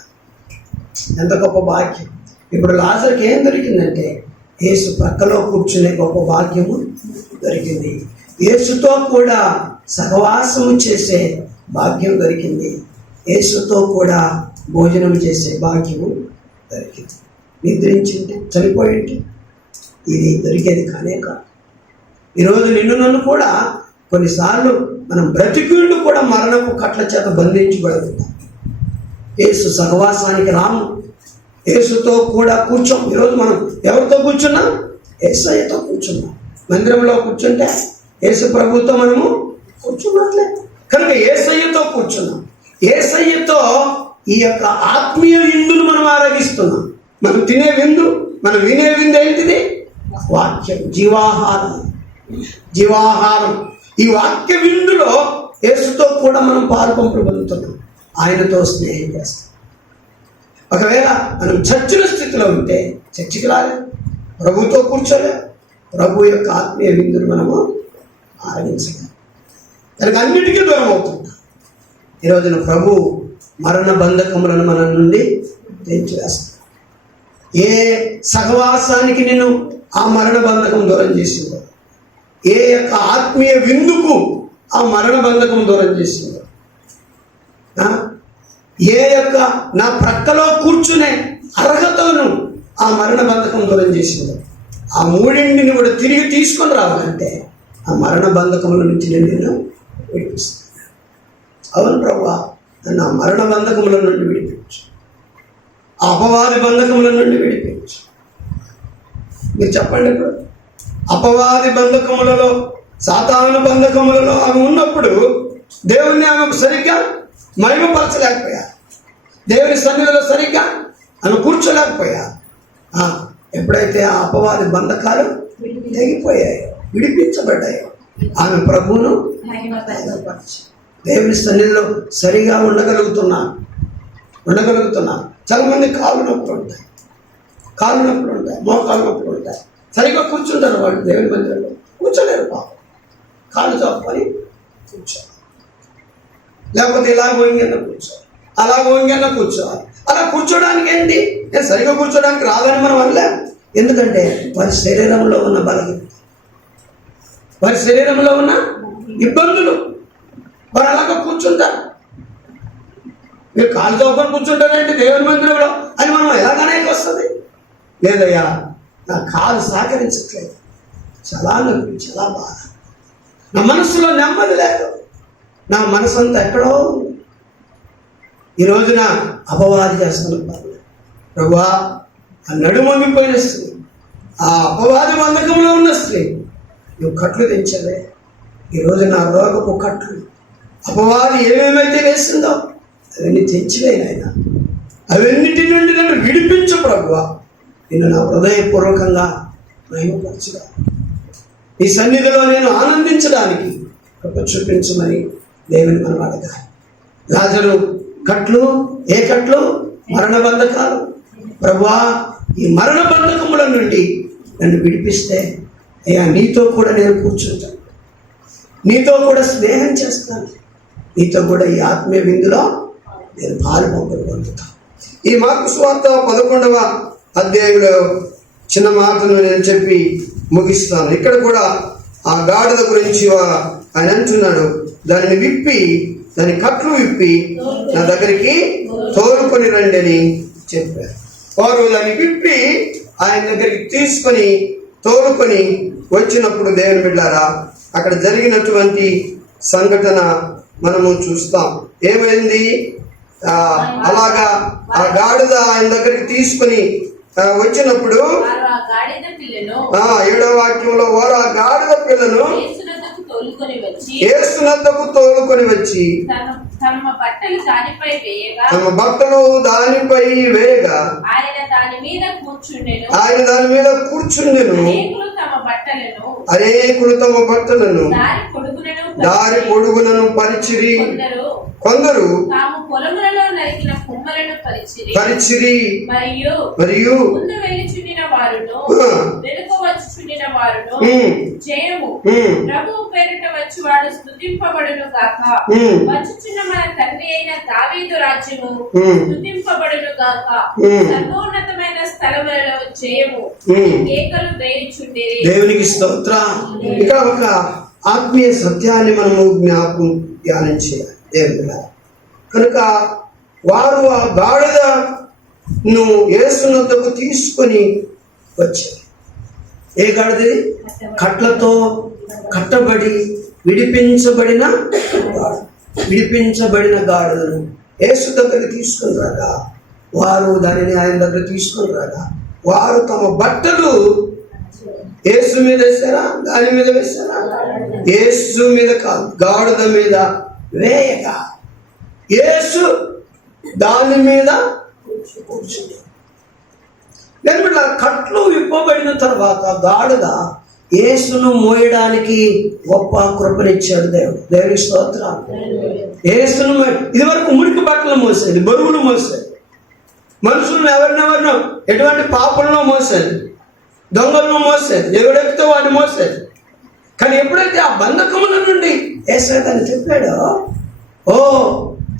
ఎంత గొప్ప భాగ్యం! ఇప్పుడు లాజరుకి ఏం దొరికిందంటే, యేసు ప్రక్కలో కూర్చునే గొప్ప భాగ్యము దొరికింది. యేసుతో కూడా సహవాసము చేసే భాగ్యం దొరికింది. యేసుతో కూడా భోజనం చేసే భాగ్యము దొరికింది. నిద్రించింటే, చనిపోయింటే ఇది దొరికేది కానే కాదు. ఈరోజు నిన్ను నన్ను కూడా కొన్నిసార్లు మనం బ్రతికుండు కూడా మరణపు కట్ల చేత బంధించబడుతున్నాం. యేసు సహవాసానికి రాము, యేసుతో కూడా కూర్చోం. ఈరోజు మనం ఎవరితో కూర్చున్నాం? యేసయ్యతో కూర్చున్నాం. మందిరంలో కూర్చుంటే యేసు ప్రభుతో మనము కూర్చున్నట్లే. కనుక యేసయ్యతో కూర్చున్నాం. యేసయ్యతో ఈ యొక్క ఆత్మీయ విందును మనం ఆరగిస్తున్నాం. మనం తినే విందు, మనం వినే విందు ఏంటిది? వాక్యం, జీవాహారం. జీవాహారం. ఈ వాక్య విందులో యేసుతో కూడా మనం పాల్పంపులు పొందుతున్నాం. ఆయనతో స్నేహం చేస్తాం. ఒకవేళ మనం చర్చిల స్థితిలో ఉంటే చర్చికి రాలే, ప్రభుతో కూర్చోలే, ప్రభు యొక్క ఆత్మీయ విందును మనము ఆరగించలేం. దానికి అన్నిటికీ దూరం అవుతుంది. ఈరోజున ప్రభు మరణ బంధకములను మన నుండి తెంచివేస్తాడు. ఏ సహవాసానికి నేను ఆ మరణ బంధకం దూరం చేసిందో, ఏ యొక్క ఆత్మీయ విందుకు ఆ మరణ బంధకం దూరం చేసిందో, ఏ యొక్క నా ప్రక్కలో కూర్చునే అర్హతను ఆ మరణ బంధకం దూరం చేసిందో, ఆ మూడింటిని కూడా తిరిగి తీసుకొని రావాలంటే ఆ మరణ బంధకముల నుంచి నేను విడిపిస్తాను. అవును ప్రభువా, నన్ను ఆ మరణ బంధకముల నుండి విడిపించు, ఆ అపవాది బంధకముల నుండి విడిపించు. మీరు చెప్పండి, ఇప్పుడు అపవాది బంధకములలో, సాతాను బంధకములలో ఆమె ఉన్నప్పుడు దేవుణ్ణి ఆమెకు సరిగ్గా మహిమపరచలేకపోయారు. దేవుని సన్నిధిలో సరిగ్గా ఆమె కూర్చోలేకపోయారు. ఎప్పుడైతే ఆ అపవాది బంధకాలు తెగిపోయాయో, విడిపించబడ్డాయో, ఆమె ప్రభువును మహిమపరచి దేవుని సన్నిధిలో సరిగా ఉండగలుగుతున్నారు. చాలా మంది కాళ్ళు నొప్పులు ఉంటాయి, మోకాలు నొప్పులు ఉంటాయి. సరిగ్గా కూర్చుంటారు వాళ్ళు దేవుని మందిరంలో, కూర్చోలేరు పాపం. కాళ్ళు చాపుకొని కూర్చోవాలి, లేకపోతే ఇలా వంగన్న కూర్చోవాలి, అలా వంగన్న కూర్చోవాలి. అలా కూర్చోడానికి ఏంటి? నేను సరిగ్గా కూర్చోడానికి రాదని మనం అనలేము. ఎందుకంటే వారి శరీరంలో ఉన్న బలహీనత, వారి శరీరంలో ఉన్న ఇబ్బందులు, వారు అలాగా కూర్చుంటారు. మీరు కాలు చౌకొని కూర్చుంటారంటే దేవుని మందిరంలో అని మనం ఎలాగనే వస్తుంది. లేదయ్యా, నా కాలు సహకరించట్లేదు, చాలా నొప్పి, చాలా బాధ, నా మనసులో నెమ్మది లేదు, నా మనసు అంతా ఎక్కడో. ఈ రోజున అపవాది చేస్తున్నారు. ప్రభువా, ఆ నడుమొంగిపోయిన స్త్రీ, ఆ అపవాది బంధకంలో ఉన్న స్త్రీ, నువ్వు కట్లు తెంచవే. ఈరోజు నా రోగపు కట్లు, అపవాది ఏమేమైతే వేసిందో అవన్నీ తెంచివేయనైనా, అవన్నిటి నుండి నన్ను విడిపించు ప్రభువా. నిన్ను నా హృదయపూర్వకంగా మహిమపరచుగా, ఈ సన్నిధిలో నేను ఆనందించడానికి కృప చూపించమని దేవుని మనం అడగాలి. లాజరు కట్లు, ఏ కట్లు? మరణ బంధకాలు. ప్రభువా, ఈ మరణ బంధకముల నుండి నన్ను విడిపిస్తే అయ్యా, నీతో కూడా నేను కూర్చుంటాను, నీతో కూడా స్నేహం చేస్తాను, నీతో కూడా ఈ ఆత్మీయ విందులో నేను పాలు పొందుతాను. ఈ మార్కు సువార్త 11వ అధ్యాయంలో చిన్న మాటను నేను చెప్పి ముగిస్తాను. ఇక్కడ కూడా ఆ గాడిద గురించి ఆయన అంటున్నాడు, దానిని విప్పి, దాని కట్లు విప్పి నా దగ్గరికి తోలుకొని రండి అని చెప్పారు. వారు దాన్ని విప్పి ఆయన దగ్గరికి తీసుకొని తోలుకొని వచ్చినప్పుడు దేవుని బిడ్డారా, అక్కడ జరిగినటువంటి సంఘటన మనము చూస్తాం. ఏమైంది? అలాగా ఆ గాడిద ఆయన దగ్గరికి తీసుకొని వచ్చినప్పుడు 7వ వాక్యంలో వారు ఆ గాడిద పిల్లను యేసునద్దకు తోలుకొని వచ్చి తమ బట్టలు దానిపై వేయగా ఆయన దాని మీద కూర్చుండెను. అనేకులు తమ బట్టలను దారి పొడుగునను పరిచిరి, కొందరు పరిచిరి, మరియు జయము ప్రభువు పేరిట వచ్చువాడు స్తుతింపబడును గాక, వచ్చుచున్న మన తండ్రి అయిన దావీదు రాజ్యము స్తుతింపబడును గాక, సర్వోన్నతమైన స్థలములలో జయము కేకలు వేయుచుండిరి. దేవునికి స్తోత్రం. ఇక్కడ ఒక ఆత్మీయ సత్యాన్ని మనము జ్ఞాపకం ధ్యానం చేయాలి దేవుడా. కనుక వారు ఆ గాడిదను యేసునద్దకు తీసుకొని వచ్చారు. ఏ గాడిది? కట్లతో కట్టబడి విడిపించబడిన గాడిదను యేసు దగ్గరికి తీసుకుని రాగా వారు దానిని ఆయన దగ్గర తీసుకుని రాగా వారు తమ బట్టలు యేసు మీద వేసారా, దాని మీద వేసారా? యేసు మీద కాదు, గాడిద మీద వేయగా యేసు దాని మీద కూర్చున్నాడు. నేను బిడ్డ కట్లు విప్పబడిన తర్వాత గాడిద యేసును మోయడానికి గొప్ప కృపనిచ్చాడు దేవుడు. దేవుని స్తోత్రం. యేసును ఇదివరకు మురికి బట్టలు మోసేది, బరువులు మోసేది, మనుషులను ఎవరినెవరినో ఎటువంటి పాపలను మోసేది, దొంగలను మోసేది, ఎవడెక్కితే వాడిని మోసేది. కానీ ఎప్పుడైతే ఆ బంధకముల నుండి యేసయ్యని చెప్పాడో, ఓ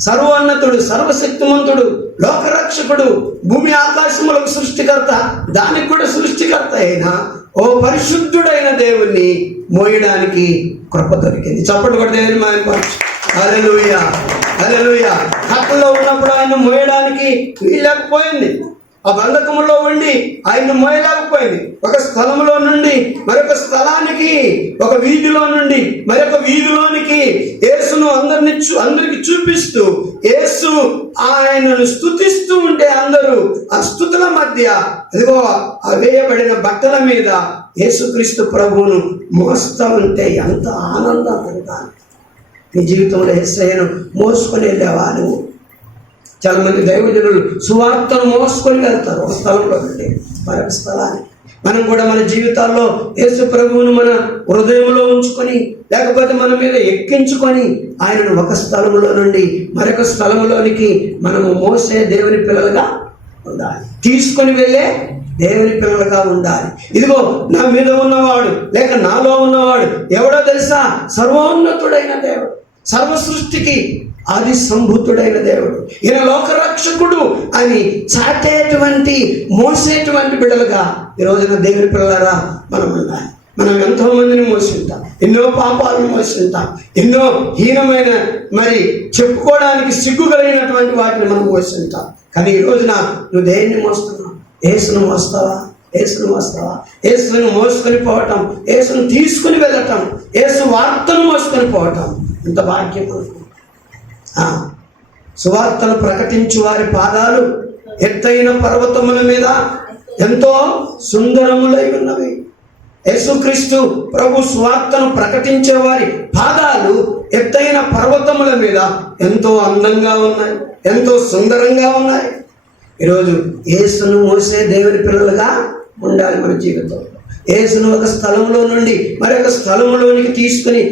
సర్వోన్నతుడు, సర్వశక్తిమంతుడు, లోకరక్షకుడు, భూమి ఆకాశములకు సృష్టికర్త, దానికి కూడా సృష్టికర్త అయిన ఓ పరిశుద్ధుడైన దేవుణ్ణి మోయడానికి కృప దొరికింది. చప్పట్లు కూడా దేవుని మాయపరచు. హల్లెలూయా, హల్లెలూయా. కట్టలో ఉన్నప్పుడు ఆయన మోయడానికి వీలేకపోయింది. ఆ బంధకములో ఉండి ఆయన మోయలేకపోయింది. ఒక స్థలంలో నుండి మరొక స్థలానికి, ఒక వీధిలో నుండి మరొక వీధిలోనికి యేసును అందరికి చూపిస్తూ యేసు ఆయనను స్తుతిస్తూ ఉంటే అందరూ ఆ స్తుతుల మధ్య అదిగో ఆ వేయబడిన బట్టల మీద యేసుక్రీస్తు ప్రభువును మోస్తూ ఉంటే ఎంత ఆనందం అంతా. నీ జీవితంలో యేసయ్యను మోసుకొని వెళ్ళావా నువ్వు? చాలా మంది దైవజనులు సువార్తను మోసుకొని వెళ్తారు ఒక స్థలంలో నుండి మరొక స్థలానికి. మనం కూడా మన జీవితాల్లో యేసు ప్రభువును మన హృదయంలో ఉంచుకొని, లేకపోతే మన మీద ఎక్కించుకొని ఆయనను ఒక స్థలంలో నుండి మరొక స్థలంలోనికి మనము మోసే దేవుని పిల్లలుగా ఉండాలి, తీసుకొని వెళ్ళే దేవుని పిల్లలుగా ఉండాలి. ఇదిగో నా మీద ఉన్నవాడు లేక నాలో ఉన్నవాడు ఎవడో తెలుసా? సర్వోన్నతుడైన దేవుడు, సర్వ సృష్టికి ఆది సంభూతుడైన దేవుడు, ఈయన లోకరక్షకుడు అని చాటేటువంటి, మోసేటువంటి బిడ్డలుగా ఈ రోజున దేవుని పిల్లలారా మనం ఉండాలి. మనం ఎంతో మందిని మోసి ఉంటాం, ఎన్నో పాపాలను మోసి ఉంటాం, ఎన్నో హీనమైన మరి చెప్పుకోవడానికి సిగ్గు కలిగినటువంటి వాటిని మనం మోసి ఉంటాం. కానీ ఈ రోజున నువ్వు దేన్ని మోస్తున్నావు? యేసును మోస్తావా? యేసును మోస్తావా? యేసును మోసుకొని పోవటం, యేసును తీసుకుని వెళ్ళటం, యేసు వార్తను మోసుకొని పోవటం ఎంత భాగ్యం అనుకో. సువార్తను ప్రకటించు వారి పాదాలు ఎత్తైన పర్వతముల మీద ఎంతో సుందరములై ఉన్నవి. యేసుక్రీస్తు ప్రభు సువార్తను ప్రకటించే వారి పాదాలు ఎత్తైన పర్వతముల మీద ఎంతో అందంగా ఉన్నాయి, ఎంతో సుందరంగా ఉన్నాయి. ఈరోజు యేసును మోసే దేవుని పిల్లలుగా ఉండాలి మన జీవితంలో. యేసును ఒక స్థలంలో నుండి మరొక స్థలంలోనికి తీసుకుని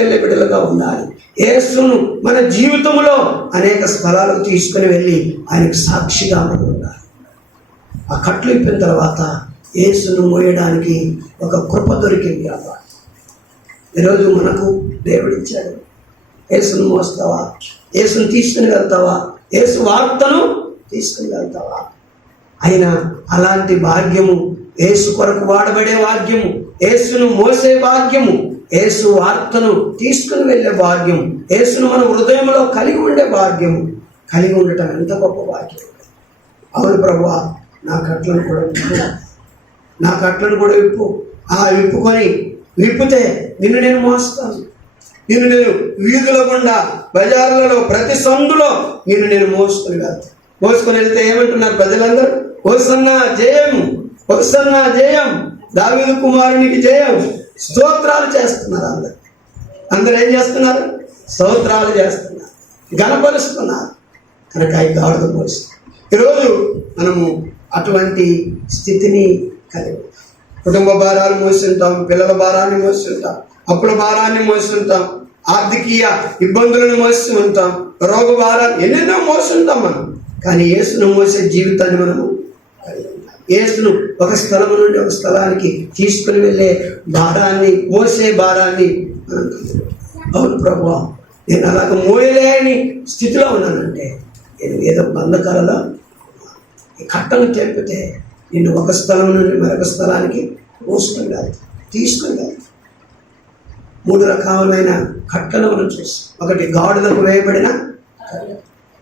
వెళ్ళే బిడ్డలుగా ఉండాలి. యేసును మన జీవితంలో అనేక స్థలాలకు తీసుకుని వెళ్ళి ఆయనకు సాక్షిగా మనం ఉండాలి. ఆ కట్లు ఇప్పిన తర్వాత యేసును మోయడానికి ఒక కృప దొరికింది. అన్నమాట ఈరోజు మనకు దేవుడిచ్చాడు. యేసును మోస్తావా? యేసును తీసుకుని వెళ్తావా? యేసు వార్తను తీసుకుని వెళ్తావా? అయినా అలాంటి భాగ్యము, యేసు కొరకు వాడబడే భాగ్యము, యేసును మోసే భాగ్యము, యేసు వార్తను తీసుకుని వెళ్ళే భాగ్యం, యేసును మన హృదయంలో కలిగి ఉండే భాగ్యము కలిగి ఉండటం ఎంత గొప్ప భాగ్యం. అవును ప్రభువా, నా కట్లను కూడా విప్పు, నా కట్లను కూడా విప్పు. ఆ విప్పితే నిన్ను నేను మోస్తాను, నిన్ను నేను వీధుల గుండా బజార్లలో ప్రతి సందులో నిన్ను నేను మోసుకొని వెళ్తాను. మోసుకొని వెళ్తే ఏమంటున్నారు ప్రజలందరూ? హోసన్నా జయం, హోసన్నా జయం, దావీదు కుమారునికి జయం, స్తోత్రాలు చేస్తున్నారు. అందరూ ఏం చేస్తున్నారు? స్తోత్రాలు చేస్తున్నారు, గణపరుస్తున్నారు. కనుక ఈ గాడిద మోసి ఈరోజు మనము అటువంటి స్థితిని కలిగి కుటుంబ భారాలు మోస్తుంటాం, పిల్లల భారాన్ని మోస్తుంటాం, అప్పుల భారాన్ని మోస్తుంటాం, ఆర్థికీయ ఇబ్బందులను మోస్తూ ఉంటాం, రోగ భారాలు ఎన్నెన్నో మోస్తుంటాం మనం. కానీ యేసును మోసే జీవితాన్ని మనము యేసును ఒక స్థలం నుండి ఒక స్థలానికి తీసుకుని వెళ్ళే భారాన్ని, మోసే భారాన్ని మనం. అవును ప్రభువా, నేను అలాగ మోయలేని స్థితిలో ఉన్నానంటే నేను ఏదో బంధకాలలో ఈ కట్టను తెంపితే నిన్ను ఒక స్థలం నుండి మరొక స్థలానికి మోసుకొని వెళ్తాను, తీసుకుని వెళ్తాను. 3 రకాలైన కట్టలు మనం చూస్తాం. ఒకటి గాడిదకు వేయబడిన,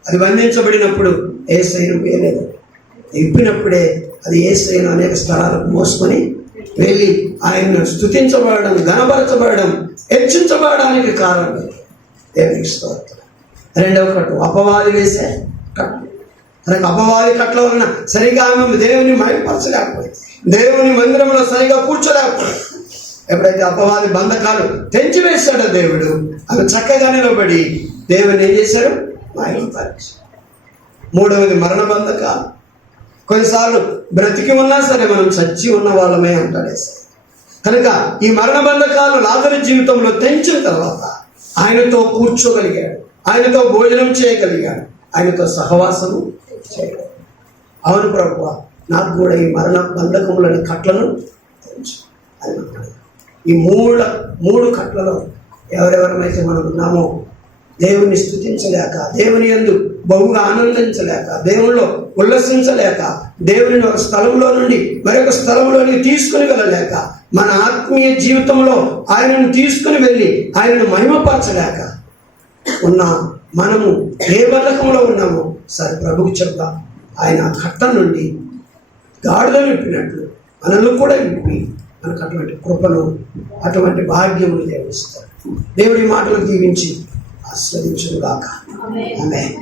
అది బంధించబడినప్పుడు యేసయ్యను వేయలేదు, ఇప్పినప్పుడే అది యేసయ్యను అనేక స్థలాలకు మోసుకొని వెళ్ళి ఆయన్ను స్తుతించబడడం, ఘనపరచబడడం, హెచ్చించబడడానికి కారణం దేవునికి స్తోత్రం. రెండవ కట్టు అపవాది వేసే కట్టు. మనకు అపవాది కట్ల వలన సరిగా ఆమె దేవుని మహిమపరచలేకపోయింది, దేవుని మందిరంలో సరిగా కూర్చోలేకపోయింది. ఎప్పుడైతే అపవాది బంధకాలు తెంచివేశాడో దేవుడు, ఆమె చక్కగా నిలబడి దేవుని ఏం చేశారు? మహిమపరిచారు. మూడవది మరణ బంధకాలు. కొన్నిసార్లు బ్రతికి ఉన్నా సరే మనం చచ్చి ఉన్న వాళ్ళమే అంటాడే సార్. కనుక ఈ మరణ బంధకాలు లాజరు జీవితంలో తెంచిన తర్వాత ఆయనతో కూర్చోగలిగాడు, ఆయనతో భోజనం చేయగలిగాడు, ఆయనతో సహవాసము చేయగలిగాడు. అవును ప్రభువా, నాకు కూడా ఈ మరణ బంధకములని కట్లను తెంచు అని అన్నాడు. ఈ మూడు కట్లలో ఎవరెవరమైతే మనం ఉన్నామో, దేవుని స్తుతించలేక, దేవుని యందు బహుగా ఆనందించలేక, దేవునిలో ఉల్లసించలేక, దేవుని ఒక స్థలంలో నుండి మరొక స్థలంలోనికి తీసుకుని వెళ్ళలేక, మన ఆత్మీయ జీవితంలో ఆయనను తీసుకుని వెళ్ళి ఆయనను మహిమపరచలేక ఉన్న మనము ఏ బంధకంలో ఉన్నామో సరే ప్రభుకు చెప్తాం. ఆయన కట్ట నుండి గాడిదను విప్పినట్లు మనల్ని కూడా విప్పి మనకు అటువంటి కృపను, అటువంటి భాగ్యమును దేవుడిస్తాడు. దేవుడి మాటలు దీవించి ఆస్వాదించుగాక. ఆమేన్.